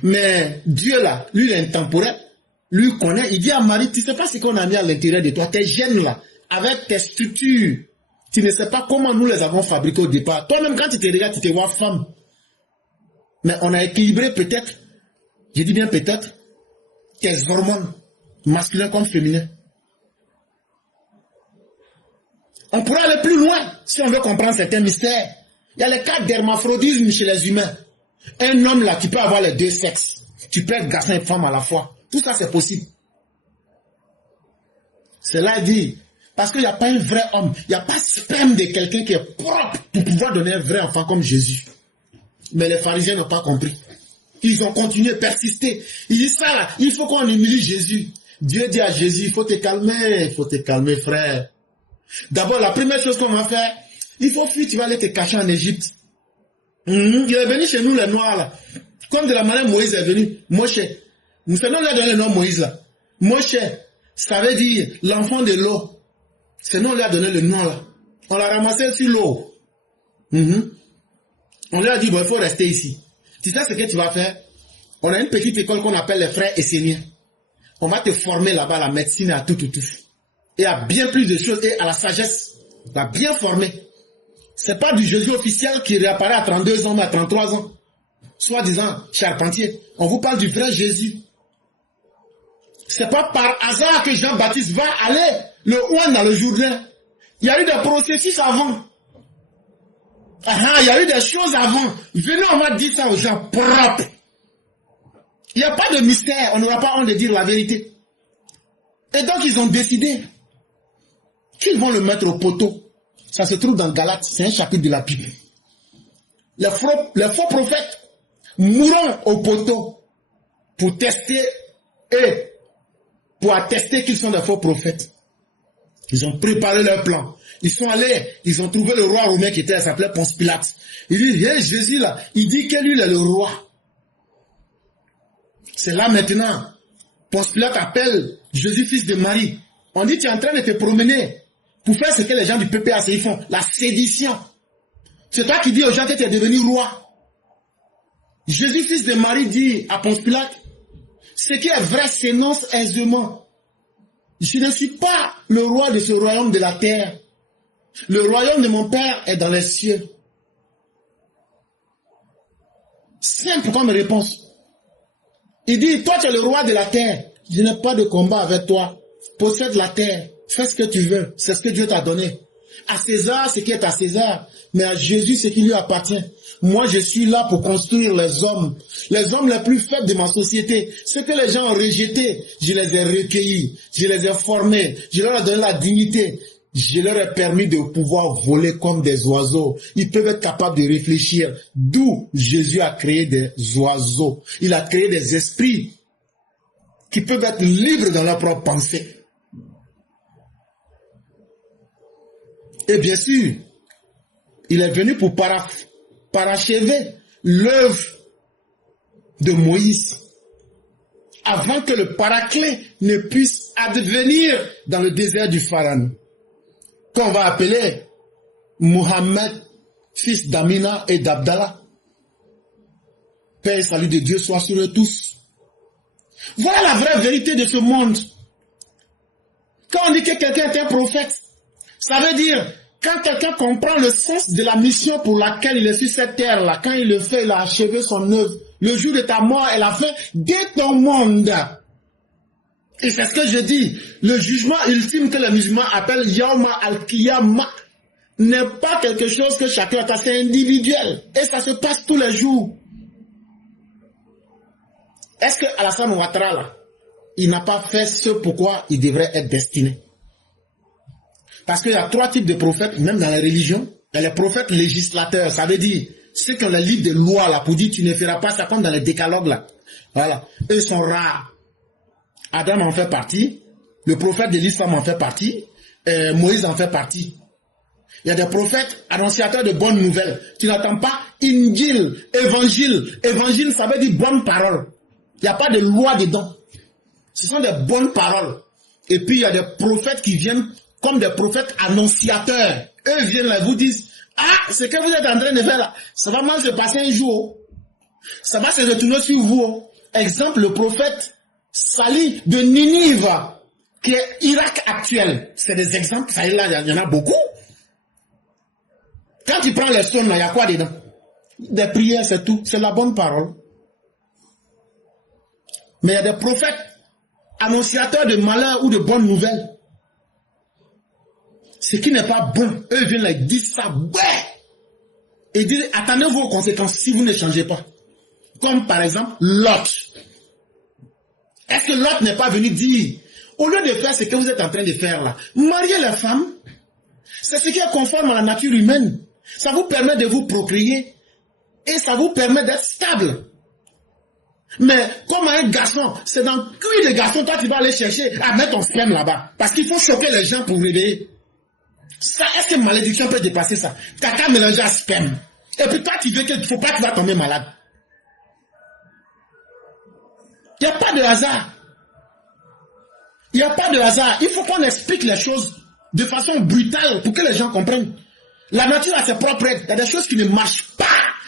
Mais Dieu là, lui il est intemporel. Lui connaît, il dit à Marie, tu ne sais pas ce qu'on a mis à l'intérieur de toi. Tes gènes là, avec tes structures, tu ne sais pas comment nous les avons fabriqués au départ. Toi-même, quand tu te regardes, tu te vois femme. Mais on a équilibré peut-être, je dis bien peut-être, tes hormones, masculins comme féminins. On pourrait aller plus loin si on veut comprendre certains mystères. Il y a les cas d'hermaphrodisme chez les humains. Un homme là qui peut avoir les deux sexes. Tu peux être garçon et femme à la fois. Tout ça c'est possible. Cela dit, parce qu'il n'y a pas un vrai homme, il n'y a pas sperme de quelqu'un qui est propre pour pouvoir donner un vrai enfant comme Jésus. Mais les pharisiens n'ont pas compris. Ils ont continué, persisté. Ils disent ça là, il faut qu'on humilie Jésus. Dieu dit à Jésus, il faut te calmer frère. D'abord, la première chose qu'on va faire, il faut fuir, tu vas aller te cacher en Égypte. Il est venu chez nous les Noirs là. Comme de la manière Moïse est venu, Moshe. Nous faisons lui a donné le nom Moïse là. Moshe, ça veut dire l'enfant de l'eau. C'est nous on lui a donné le nom là. On l'a ramassé sur l'eau. On lui a dit, bon, il faut rester ici. Tu sais ce que tu vas faire? On a une petite école qu'on appelle les frères esséniens. On va te former là-bas à la médecine et à tout. Et à bien plus de choses et à la sagesse. On va bien former. C'est pas du Jésus officiel qui réapparaît à 32 ans, mais à 33 ans. Soi-disant charpentier. On vous parle du vrai Jésus. C'est pas par hasard que Jean-Baptiste va aller le Ouan dans le Jourdain. Il y a eu des processus avant. Il y a eu des choses avant. Venez, on va dire ça aux gens propres. Il n'y a pas de mystère. On n'aura pas honte de dire la vérité. Et donc ils ont décidé qu'ils vont le mettre au poteau. Ça se trouve dans Galates, c'est un chapitre de la Bible. Les faux prophètes mourront au poteau pour tester et pour attester qu'ils sont des faux prophètes. Ils ont préparé leur plan. Ils sont allés, ils ont trouvé le roi romain qui était, s'appelait Ponce Pilate. Il dit, hey, Jésus là, il dit que lui il est le roi. C'est là maintenant. Ponce Pilate appelle Jésus fils de Marie. On dit, tu es en train de te promener pour faire ce que les gens du PPAC font, la sédition. C'est toi qui dis aux gens que tu es devenu roi. Jésus fils de Marie dit à Ponce Pilate, ce qui est vrai s'énonce aisément. Je ne suis pas le roi de ce royaume de la terre. Le royaume de mon Père est dans les cieux. Simple comme réponse. Il dit, toi tu es le roi de la terre. Je n'ai pas de combat avec toi. Possède la terre. Fais ce que tu veux. C'est ce que Dieu t'a donné. À César, ce qui est à César. Mais à Jésus, ce qui lui appartient. Moi, je suis là pour construire les hommes les plus faibles de ma société. Ce que les gens ont rejeté, je les ai recueillis. Je les ai formés. Je leur ai donné la dignité. Je leur ai permis de pouvoir voler comme des oiseaux. Ils peuvent être capables de réfléchir. D'où Jésus a créé des oiseaux. Il a créé des esprits qui peuvent être libres dans leur propre pensée. Et bien sûr, il est venu pour parachever l'œuvre de Moïse avant que le paraclet ne puisse advenir dans le désert du Pharaon, qu'on va appeler Mohammed fils d'Amina et d'Abdallah. Paix et salut de Dieu soit sur eux tous. Voilà la vraie vérité de ce monde. Quand on dit que quelqu'un est un prophète, ça veut dire, quand quelqu'un comprend le sens de la mission pour laquelle il est sur cette terre-là, quand il le fait, il a achevé son œuvre. Le jour de ta mort est la fin de ton monde. Et c'est ce que je dis. Le jugement ultime que les musulmans appellent Yawma al-Qiyamah n'est pas quelque chose que chacun a, c'est individuel. Et ça se passe tous les jours. Est-ce que Alassane Ouattara, là, il n'a pas fait ce pourquoi il devrait être destiné? Parce qu'il y a 3 types de prophètes, même dans les religions. Il y a les prophètes législateurs, ça veut dire ceux qui ont les livres de loi là, pour dire tu ne feras pas ça comme dans les décalogues là. Voilà. Eux sont rares. Adam en fait partie, le prophète de l'islam en fait partie, Moïse en fait partie. Il y a des prophètes annonciateurs de bonnes nouvelles. Tu n'attends pas Injil, évangile. Évangile, ça veut dire bonne parole. Il n'y a pas de loi dedans. Ce sont des bonnes paroles. Et puis il y a des prophètes qui viennent comme des prophètes annonciateurs. Eux viennent là et vous disent, ah, ce que vous êtes en train de faire là, ça va mal se passer un jour. Ça va se retourner sur vous. Exemple, le prophète Salih de Ninive, qui est Irak actuel. C'est des exemples, ça y est là, il y en a beaucoup. Quand tu prends les psaumes, il y a quoi dedans? Des prières, c'est tout. C'est la bonne parole. Mais il y a des prophètes annonciateurs de malheur ou de bonnes nouvelles. Ce qui n'est pas bon, eux viennent là, ils disent ça, ouais! Et disent, attendez-vous aux conséquences si vous ne changez pas. Comme par exemple, Lot. Est-ce que Lot n'est pas venu dire, au lieu de faire ce que vous êtes en train de faire là, marier les femmes, c'est ce qui est conforme à la nature humaine. Ça vous permet de vous procréer et ça vous permet d'être stable. Mais comme un garçon, c'est dans le cuir de garçon, toi tu vas aller chercher à mettre ton sperme là-bas. Parce qu'il faut choquer les gens pour réveiller. Ça, est-ce que malédiction peut dépasser ça? T'as qu'à mélanger à sperme. Et puis toi tu veux qu'il ne faut pas que tu vas tomber malade. Il n'y a pas de hasard. Il n'y a pas de hasard. Il faut qu'on explique les choses de façon brutale pour que les gens comprennent. La nature a ses propres règles. Il y a des choses qui ne marchent pas.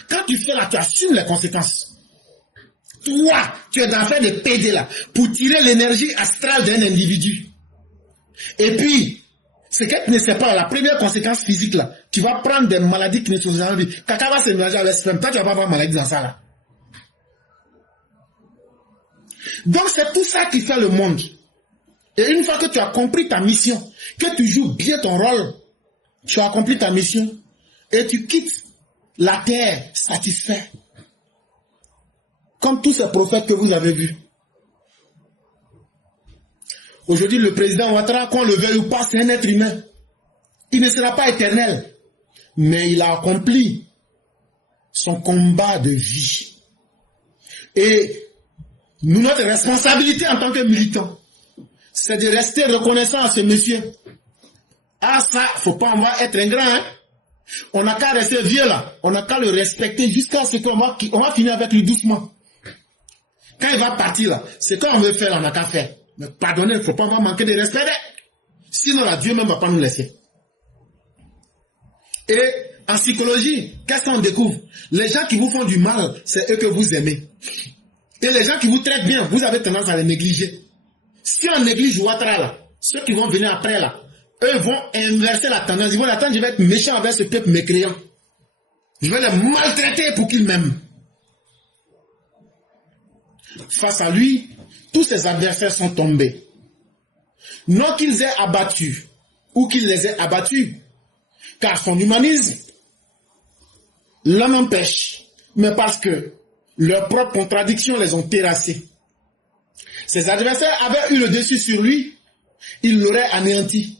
Quand tu fais là, tu assumes les conséquences. Toi, tu es dans l'affaire de PD là, pour tirer l'énergie astrale d'un individu. Et puis, ce que tu ne sais pas, la première conséquence physique là, tu vas prendre des maladies qui ne sont jamais vues. Caca va se mélanger avec sperme. Toi, tu vas pas avoir maladie dans ça là. Donc, c'est tout ça qui fait le monde. Et une fois que tu as compris ta mission, que tu joues bien ton rôle, tu as accompli ta mission, et tu quittes la terre satisfait. Comme tous ces prophètes que vous avez vus. Aujourd'hui, le président Ouattara, qu'on le veuille ou pas, c'est un être humain. Il ne sera pas éternel. Mais il a accompli son combat de vie. Et nous, notre responsabilité en tant que militants, c'est de rester reconnaissant à ce monsieur. Ah ça, faut pas en être ingrat, hein. On n'a qu'à rester vieux là. On n'a qu'à le respecter jusqu'à ce qu'on va finir avec lui doucement. Quand il va partir là, c'est qu'on veut faire, on n'a qu'à faire. Mais pardonnez, il ne faut pas manquer de respect. Sinon, là, Dieu même ne va pas nous laisser. Et en psychologie, qu'est-ce qu'on découvre? Les gens qui vous font du mal, c'est eux que vous aimez. Et les gens qui vous traitent bien, vous avez tendance à les négliger. Si on néglige Ouattara là, ceux qui vont venir après là, eux vont inverser la tendance. Ils vont attendre, je vais être méchant avec ce peuple mécréant. Je vais les maltraiter pour qu'ils m'aiment. Face à lui, tous ses adversaires sont tombés. Non qu'ils aient abattu ou qu'ils les aient abattus, car son humanisme l'en empêche, mais parce que leurs propres contradictions les ont terrassés. Ses adversaires avaient eu le dessus sur lui, il l'aurait anéanti.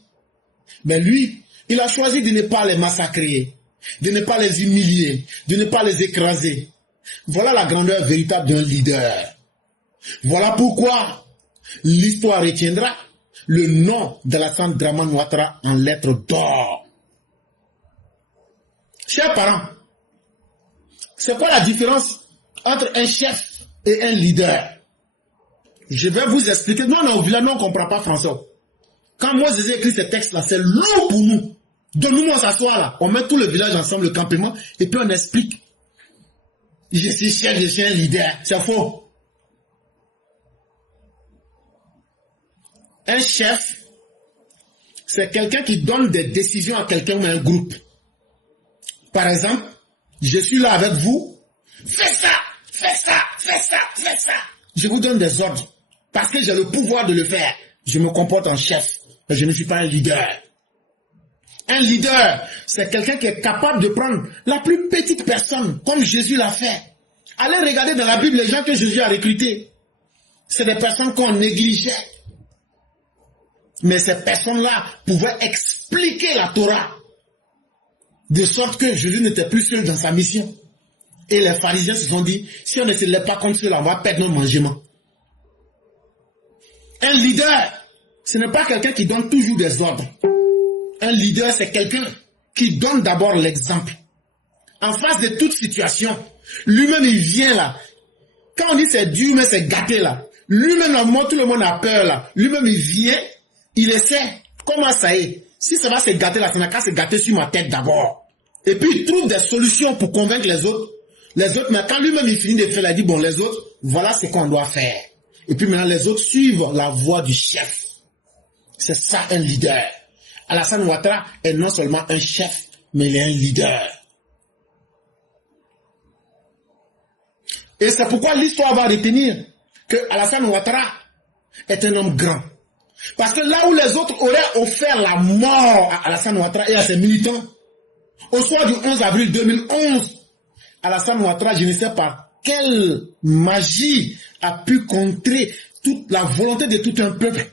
Mais lui, il a choisi de ne pas les massacrer, de ne pas les humilier, de ne pas les écraser. Voilà la grandeur véritable d'un leader. Voilà pourquoi l'histoire retiendra le nom d'Alassane Dramane Ouattara en lettres d'or. Chers parents, c'est quoi la différence entre un chef et un leader? Je vais vous expliquer. Nous, on est au village, nous, on ne comprend pas français. Quand moi, j'ai écrit ces textes-là, c'est lourd pour nous. Donne-nous à s'asseoir là. On met tout le village ensemble, le campement, et puis on explique. Je suis chef, je suis un leader. C'est faux. Un chef, c'est quelqu'un qui donne des décisions à quelqu'un ou à un groupe. Par exemple, je suis là avec vous. Fais ça, fais ça, fais ça, fais ça. Je vous donne des ordres. Parce que j'ai le pouvoir de le faire. Je me comporte en chef. Mais je ne suis pas un leader. Un leader, c'est quelqu'un qui est capable de prendre la plus petite personne, comme Jésus l'a fait. Allez regarder dans la Bible les gens que Jésus a recrutés. C'est des personnes qu'on négligeait. Mais ces personnes-là pouvaient expliquer la Torah. De sorte que Jésus n'était plus seul dans sa mission. Et les pharisiens se sont dit, si on ne se lève pas contre cela, on va perdre nos mangements. Un leader, ce n'est pas quelqu'un qui donne toujours des ordres. Un leader, c'est quelqu'un qui donne d'abord l'exemple. En face de toute situation, lui-même il vient là. Quand on dit c'est dur, mais c'est gâté là. Lui-même, tout le monde a peur là. Lui-même il vient, il essaie. Comment ça est? Si ça va se gâter là, ça n'a qu'à se gâter sur ma tête d'abord. Et puis il trouve des solutions pour convaincre les autres. Les autres, mais quand lui-même il finit de faire, il dit bon les autres, voilà ce qu'on doit faire. Et puis maintenant les autres suivent la voie du chef. C'est ça un leader. Alassane Ouattara est non seulement un chef, mais il est un leader. Et c'est pourquoi l'histoire va retenir que Alassane Ouattara est un homme grand. Parce que là où les autres auraient offert la mort à Alassane Ouattara et à ses militants, au soir du 11 avril 2011, Alassane Ouattara, je ne sais pas quelle magie a pu contrer toute la volonté de tout un peuple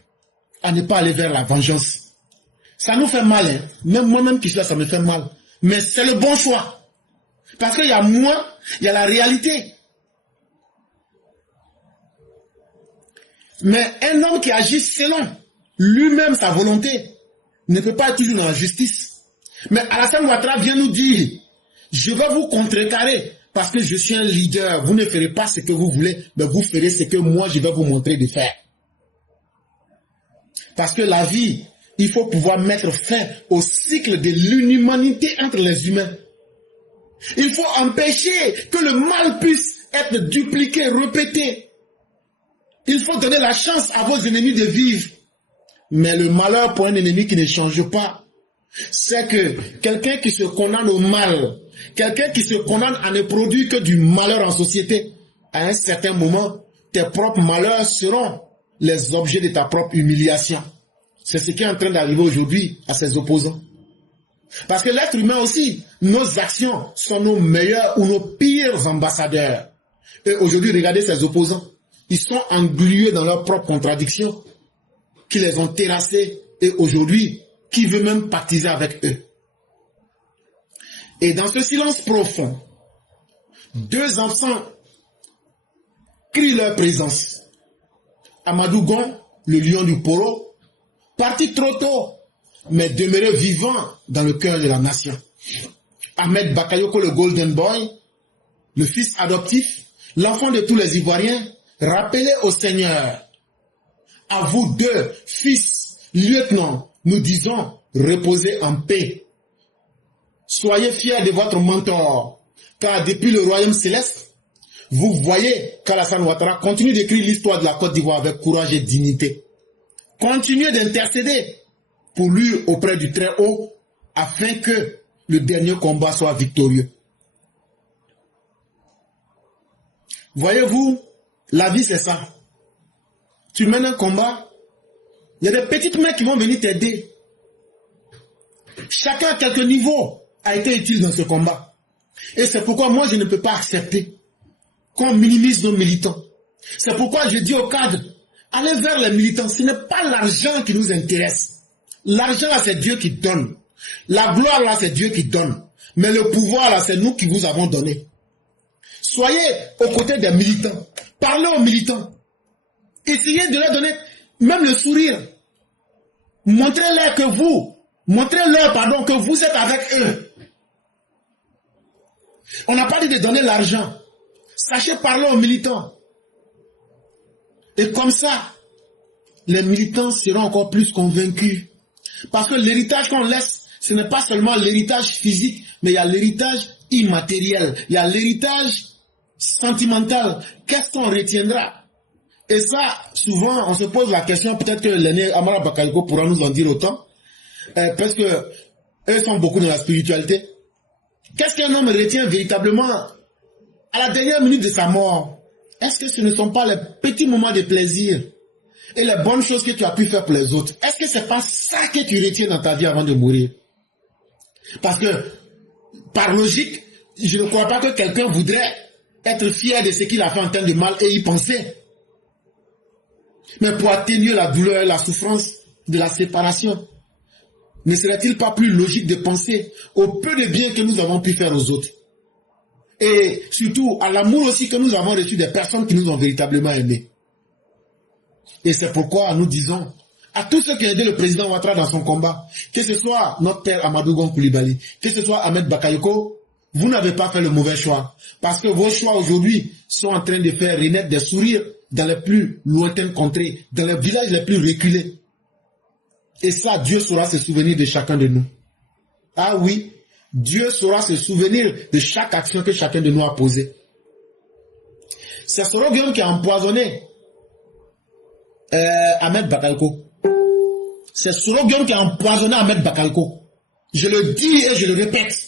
à ne pas aller vers la vengeance. Ça nous fait mal, hein. Même moi-même qui suis là, ça me fait mal. Mais c'est le bon choix. Parce qu'il y a moi, il y a la réalité. Mais un homme qui agit selon lui-même sa volonté ne peut pas être toujours dans la justice. Mais Alassane Ouattara vient nous dire, je vais vous contrecarrer parce que je suis un leader. Vous ne ferez pas ce que vous voulez, mais vous ferez ce que moi je vais vous montrer de faire. Parce que la vie, il faut pouvoir mettre fin au cycle de l'inhumanité entre les humains. Il faut empêcher que le mal puisse être dupliqué, répété. Il faut donner la chance à vos ennemis de vivre. Mais le malheur pour un ennemi qui ne change pas, c'est que quelqu'un qui se condamne au mal, quelqu'un qui se condamne à ne produire que du malheur en société, à un certain moment, tes propres malheurs seront les objets de ta propre humiliation. C'est ce qui est en train d'arriver aujourd'hui à ses opposants. Parce que l'être humain aussi, nos actions sont nos meilleurs ou nos pires ambassadeurs. Et aujourd'hui, regardez ces opposants. Ils sont englués dans leurs propres contradictions, qui les ont terrassés. Et aujourd'hui, qui veut même pactiser avec eux. Et dans ce silence profond, deux enfants crient leur présence. Amadou Gon, le lion du Poro, parti trop tôt, mais demeuré vivant dans le cœur de la nation. Ahmed Bakayoko, le Golden Boy, le fils adoptif, l'enfant de tous les Ivoiriens, rappelé au Seigneur. À vous deux, fils, lieutenants, nous disons, reposez en paix. Soyez fiers de votre mentor, car depuis le royaume céleste, vous voyez qu'Alassane Ouattara continue d'écrire l'histoire de la Côte d'Ivoire avec courage et dignité. Continuez d'intercéder pour lui auprès du Très-Haut, afin que le dernier combat soit victorieux. Voyez-vous, la vie c'est ça. Tu mènes un combat, il y a des petites mains qui vont venir t'aider. Chacun à quelques niveaux a été utile dans ce combat. Et c'est pourquoi moi je ne peux pas accepter qu'on minimise nos militants. C'est pourquoi je dis aux cadres, allez vers les militants. Ce n'est pas l'argent qui nous intéresse. L'argent là c'est Dieu qui donne. La gloire là c'est Dieu qui donne. Mais le pouvoir là c'est nous qui vous avons donné. Soyez aux côtés des militants. Parlez aux militants. Essayez de leur donner même le sourire. Montrez-leur que vous êtes avec eux. On n'a pas dit de donner l'argent. Sachez parler aux militants. Et comme ça, les militants seront encore plus convaincus. Parce que l'héritage qu'on laisse, ce n'est pas seulement l'héritage physique, mais il y a l'héritage immatériel, il y a l'héritage sentimental. Qu'est-ce qu'on retiendra? Et ça, souvent, on se pose la question, peut-être que l'aîné Amara Bakayoko pourra nous en dire autant, parce que eux sont beaucoup dans la spiritualité. Qu'est-ce qu'un homme retient véritablement à la dernière minute de sa mort? Est-ce que ce ne sont pas les petits moments de plaisir et les bonnes choses que tu as pu faire pour les autres? Est-ce que c'est pas ça que tu retiens dans ta vie avant de mourir? Parce que, par logique, je ne crois pas que quelqu'un voudrait être fier de ce qu'il a fait en temps de mal et y penser. Mais pour atténuer la douleur et la souffrance de la séparation, ne serait-il pas plus logique de penser au peu de bien que nous avons pu faire aux autres? Et surtout à l'amour aussi que nous avons reçu des personnes qui nous ont véritablement aimés. Et c'est pourquoi nous disons à tous ceux qui ont aidé le président Ouattara dans son combat, que ce soit notre père Amadou Gon Coulibaly, que ce soit Ahmed Bakayoko, vous n'avez pas fait le mauvais choix. Parce que vos choix aujourd'hui sont en train de faire renaître des sourires dans les plus lointaines contrées, dans les villages les plus reculés. Et ça, Dieu saura se souvenir de chacun de nous. Ah oui, Dieu saura se souvenir de chaque action que chacun de nous a posée. C'est Soroguium qui a empoisonné Ahmed Bakayoko. C'est Soroguium qui a empoisonné Ahmed Bakayoko. Je le dis et je le répète.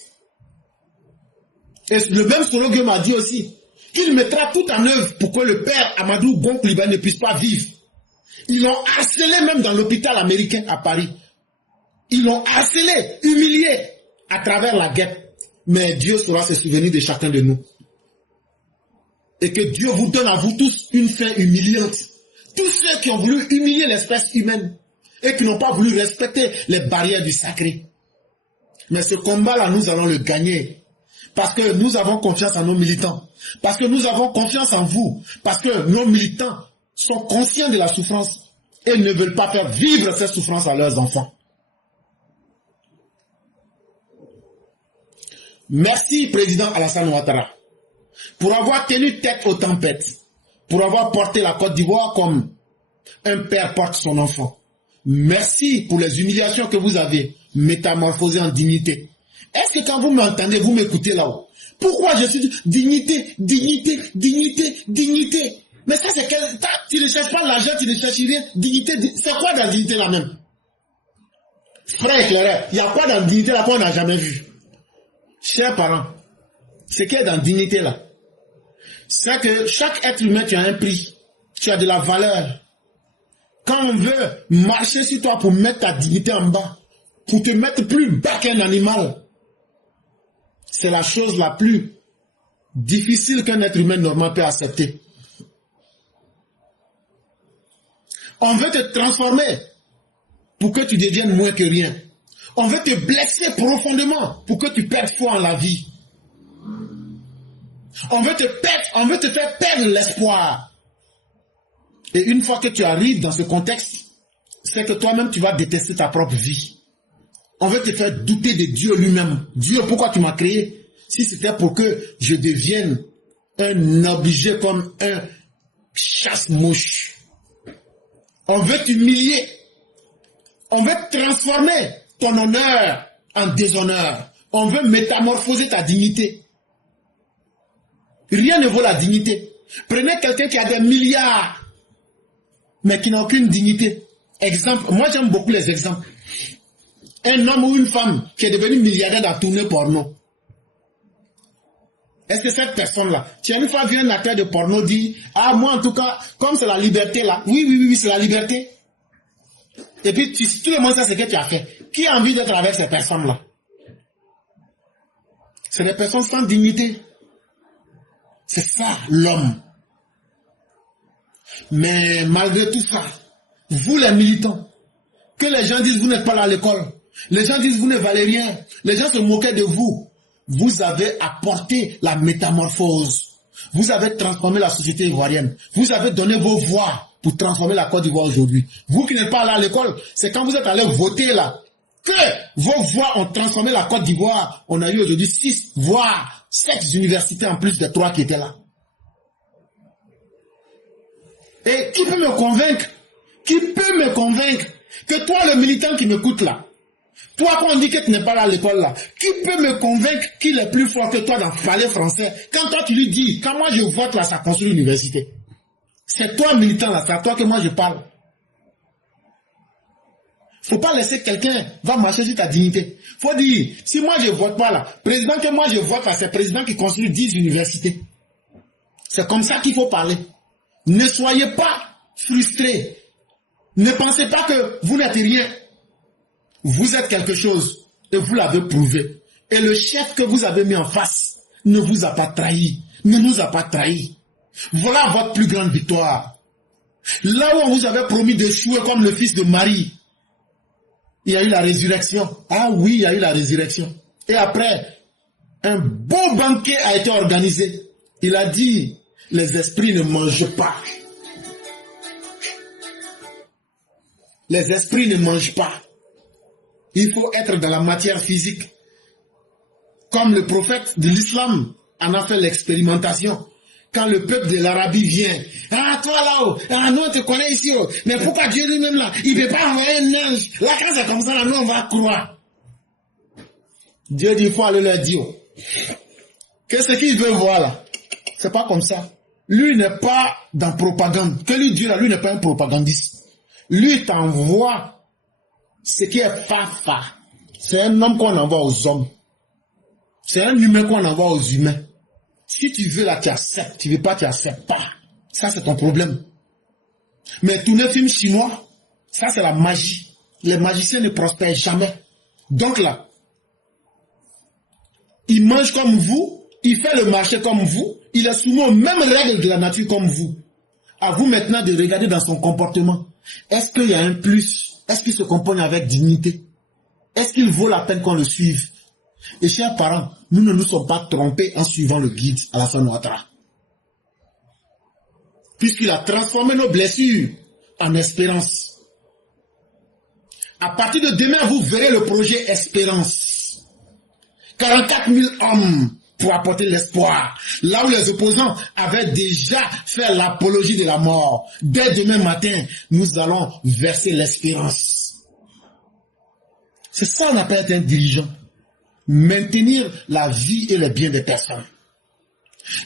Et le même Soroguium a dit aussi qu'il mettra tout en œuvre pour que le père Amadou Gon Coulibaly ne puisse pas vivre. Ils l'ont harcelé même dans l'hôpital américain à Paris. Ils l'ont harcelé, humilié à travers la guerre. Mais Dieu saura se souvenir de chacun de nous. Et que Dieu vous donne à vous tous une fin humiliante. Tous ceux qui ont voulu humilier l'espèce humaine et qui n'ont pas voulu respecter les barrières du sacré. Mais ce combat-là, nous allons le gagner. Parce que nous avons confiance en nos militants. Parce que nous avons confiance en vous. Parce que nos militants sont conscients de la souffrance et ne veulent pas faire vivre cette souffrance à leurs enfants. Merci, président Alassane Ouattara, pour avoir tenu tête aux tempêtes, pour avoir porté la Côte d'Ivoire comme un père porte son enfant. Merci pour les humiliations que vous avez métamorphosées en dignité. Est-ce que quand vous m'entendez, vous m'écoutez là-haut? Pourquoi je suis dignité, dignité, dignité, dignité? Mais ça, c'est quel... Tu ne cherches pas l'argent, tu ne cherches rien. Dignité, c'est quoi dans la dignité là même? Frère éclaireur, il y a quoi dans la dignité là qu'on n'a jamais vu? Chers parents, ce qui est dans la dignité là, c'est que chaque être humain, tu as un prix, tu as de la valeur. Quand on veut marcher sur toi pour mettre ta dignité en bas, pour te mettre plus bas qu'un animal, c'est la chose la plus difficile qu'un être humain normal peut accepter. On veut te transformer pour que tu deviennes moins que rien. On veut te blesser profondément pour que tu perdes foi en la vie. On veut te faire perdre l'espoir. Et une fois que tu arrives dans ce contexte, c'est que toi-même tu vas détester ta propre vie. On veut te faire douter de Dieu lui-même. Dieu, pourquoi tu m'as créé? Si c'était pour que je devienne un objet comme un chasse-mouche. On veut t'humilier. On veut transformer ton honneur en déshonneur. On veut métamorphoser ta dignité. Rien ne vaut la dignité. Prenez quelqu'un qui a des milliards, mais qui n'a aucune dignité. Exemple, moi j'aime beaucoup les exemples. Un homme ou une femme qui est devenu milliardaire dans tournée porno. Est-ce que cette personne-là, tu as une fois vu un acteur de porno dire, ah moi en tout cas, comme c'est la liberté là, oui, c'est la liberté. Et puis tout le monde sait ce que tu as fait. Qui a envie d'être avec ces personnes-là? C'est des personnes sans dignité. C'est ça l'homme. Mais malgré tout ça, vous les militants, que les gens disent vous n'êtes pas là à l'école, les gens disent vous ne valez rien, les gens se moquaient de vous, vous avez apporté la métamorphose. Vous avez transformé la société ivoirienne. Vous avez donné vos voix pour transformer la Côte d'Ivoire aujourd'hui. Vous qui n'êtes pas là à l'école, c'est quand vous êtes allé voter là, que vos voix ont transformé la Côte d'Ivoire. On a eu aujourd'hui 6 voire 7 universités en plus des 3 qui étaient là. Et qui peut me convaincre que toi, le militant qui m'écoute là, Toi, quand on dit que tu n'es pas là à l'école là, qui peut me convaincre qu'il est plus fort que toi dans le palais français? Quand toi tu lui dis, quand moi je vote là, ça construit l'université. C'est toi militant là, c'est à toi que moi je parle. Faut pas laisser quelqu'un va marcher sur ta dignité. Faut dire, si moi je vote pas là, président que moi je vote là, c'est président qui construit 10 universités. C'est comme ça qu'il faut parler. Ne soyez pas frustrés. Ne pensez pas que vous n'êtes rien. Vous êtes quelque chose et vous l'avez prouvé. Et le chef que vous avez mis en face ne vous a pas trahi, ne nous a pas trahi. Voilà votre plus grande victoire. Là où on vous avait promis d'échouer comme le fils de Marie, il y a eu la résurrection. Ah oui, il y a eu la résurrection. Et après, un beau banquet a été organisé. Il a dit, les esprits ne mangent pas. Les esprits ne mangent pas. Il faut être dans la matière physique. Comme le prophète de l'islam en a fait l'expérimentation. Quand le peuple de l'Arabie vient, ah toi là-haut, ah nous on te connaît ici, oh. Mais pourquoi Dieu lui-même là, il ne peut pas envoyer un ange? Là quand c'est comme ça, là, nous on va croire. Dieu dit, il faut aller leur dire que ce qu'il veut voir là, c'est pas comme ça. Lui n'est pas dans propagande. Que lui dit là, lui n'est pas un propagandiste. Lui t'envoie ce qui est fafa. C'est un homme qu'on envoie aux hommes. C'est un humain qu'on envoie aux humains. Si tu veux là, tu acceptes. Tu veux pas, tu acceptes pas. Ça, c'est ton problème. Mais tous les films chinois, ça, c'est la magie. Les magiciens ne prospèrent jamais. Donc là, il mange comme vous, il fait le marché comme vous, il est soumis aux mêmes règles de la nature comme vous. À vous maintenant de regarder dans son comportement. Est-ce qu'il y a un plus? Est-ce qu'il se comporte avec dignité? Est-ce qu'il vaut la peine qu'on le suive? Et chers parents, nous ne nous sommes pas trompés en suivant le guide Alassane Ouattara. Puisqu'il a transformé nos blessures en espérance. À partir de demain, vous verrez le projet Espérance. 44 000 hommes pour apporter l'espoir. Là où les opposants avaient déjà fait l'apologie de la mort. Dès demain matin, nous allons verser l'espérance. C'est ça qu'on appelle être un dirigeant. Maintenir la vie et le bien des personnes.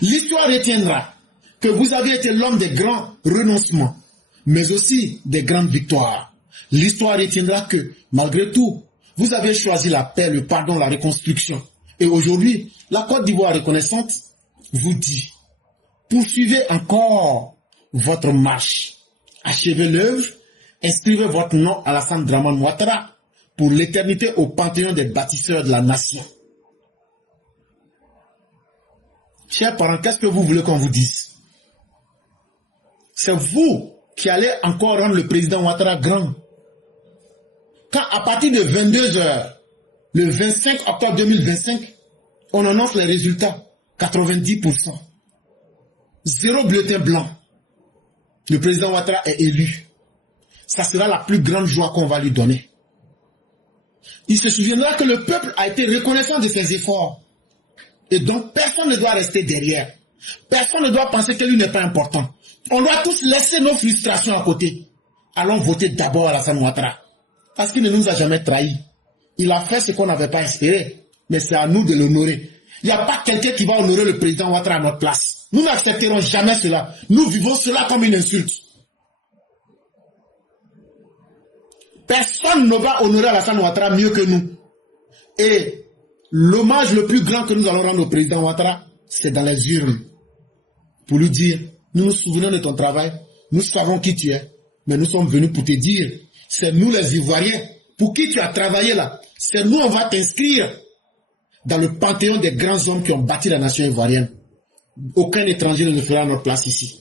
L'histoire retiendra que vous avez été l'homme des grands renoncements, mais aussi des grandes victoires. L'histoire retiendra que, malgré tout, vous avez choisi la paix, le pardon, la reconstruction. Et aujourd'hui, la Côte d'Ivoire reconnaissante vous dit, poursuivez encore votre marche, achevez l'œuvre, inscrivez votre nom à Alassane Dramane Ouattara pour l'éternité au panthéon des bâtisseurs de la nation. Chers parents, qu'est-ce que vous voulez qu'on vous dise? C'est vous qui allez encore rendre le président Ouattara grand. Quand à partir de 22 h, le 25 octobre 2025, on annonce les résultats, 90%. 0 bulletin blanc. Le président Ouattara est élu. Ça sera la plus grande joie qu'on va lui donner. Il se souviendra que le peuple a été reconnaissant de ses efforts. Et donc, personne ne doit rester derrière. Personne ne doit penser que lui n'est pas important. On doit tous laisser nos frustrations à côté. Allons voter d'abord Alassane Ouattara. Parce qu'il ne nous a jamais trahis. Il a fait ce qu'on n'avait pas espéré. Mais c'est à nous de l'honorer. Il n'y a pas quelqu'un qui va honorer le président Ouattara à notre place. Nous n'accepterons jamais cela. Nous vivons cela comme une insulte. Personne ne va honorer Alassane Ouattara mieux que nous. Et l'hommage le plus grand que nous allons rendre au président Ouattara, c'est dans les urnes. Pour lui dire, nous nous souvenons de ton travail, nous savons qui tu es, mais nous sommes venus pour te dire, c'est nous les Ivoiriens, pour qui tu as travaillé là. C'est nous, on va t'inscrire dans le panthéon des grands hommes qui ont bâti la nation ivoirienne. Aucun étranger ne le fera à notre place ici.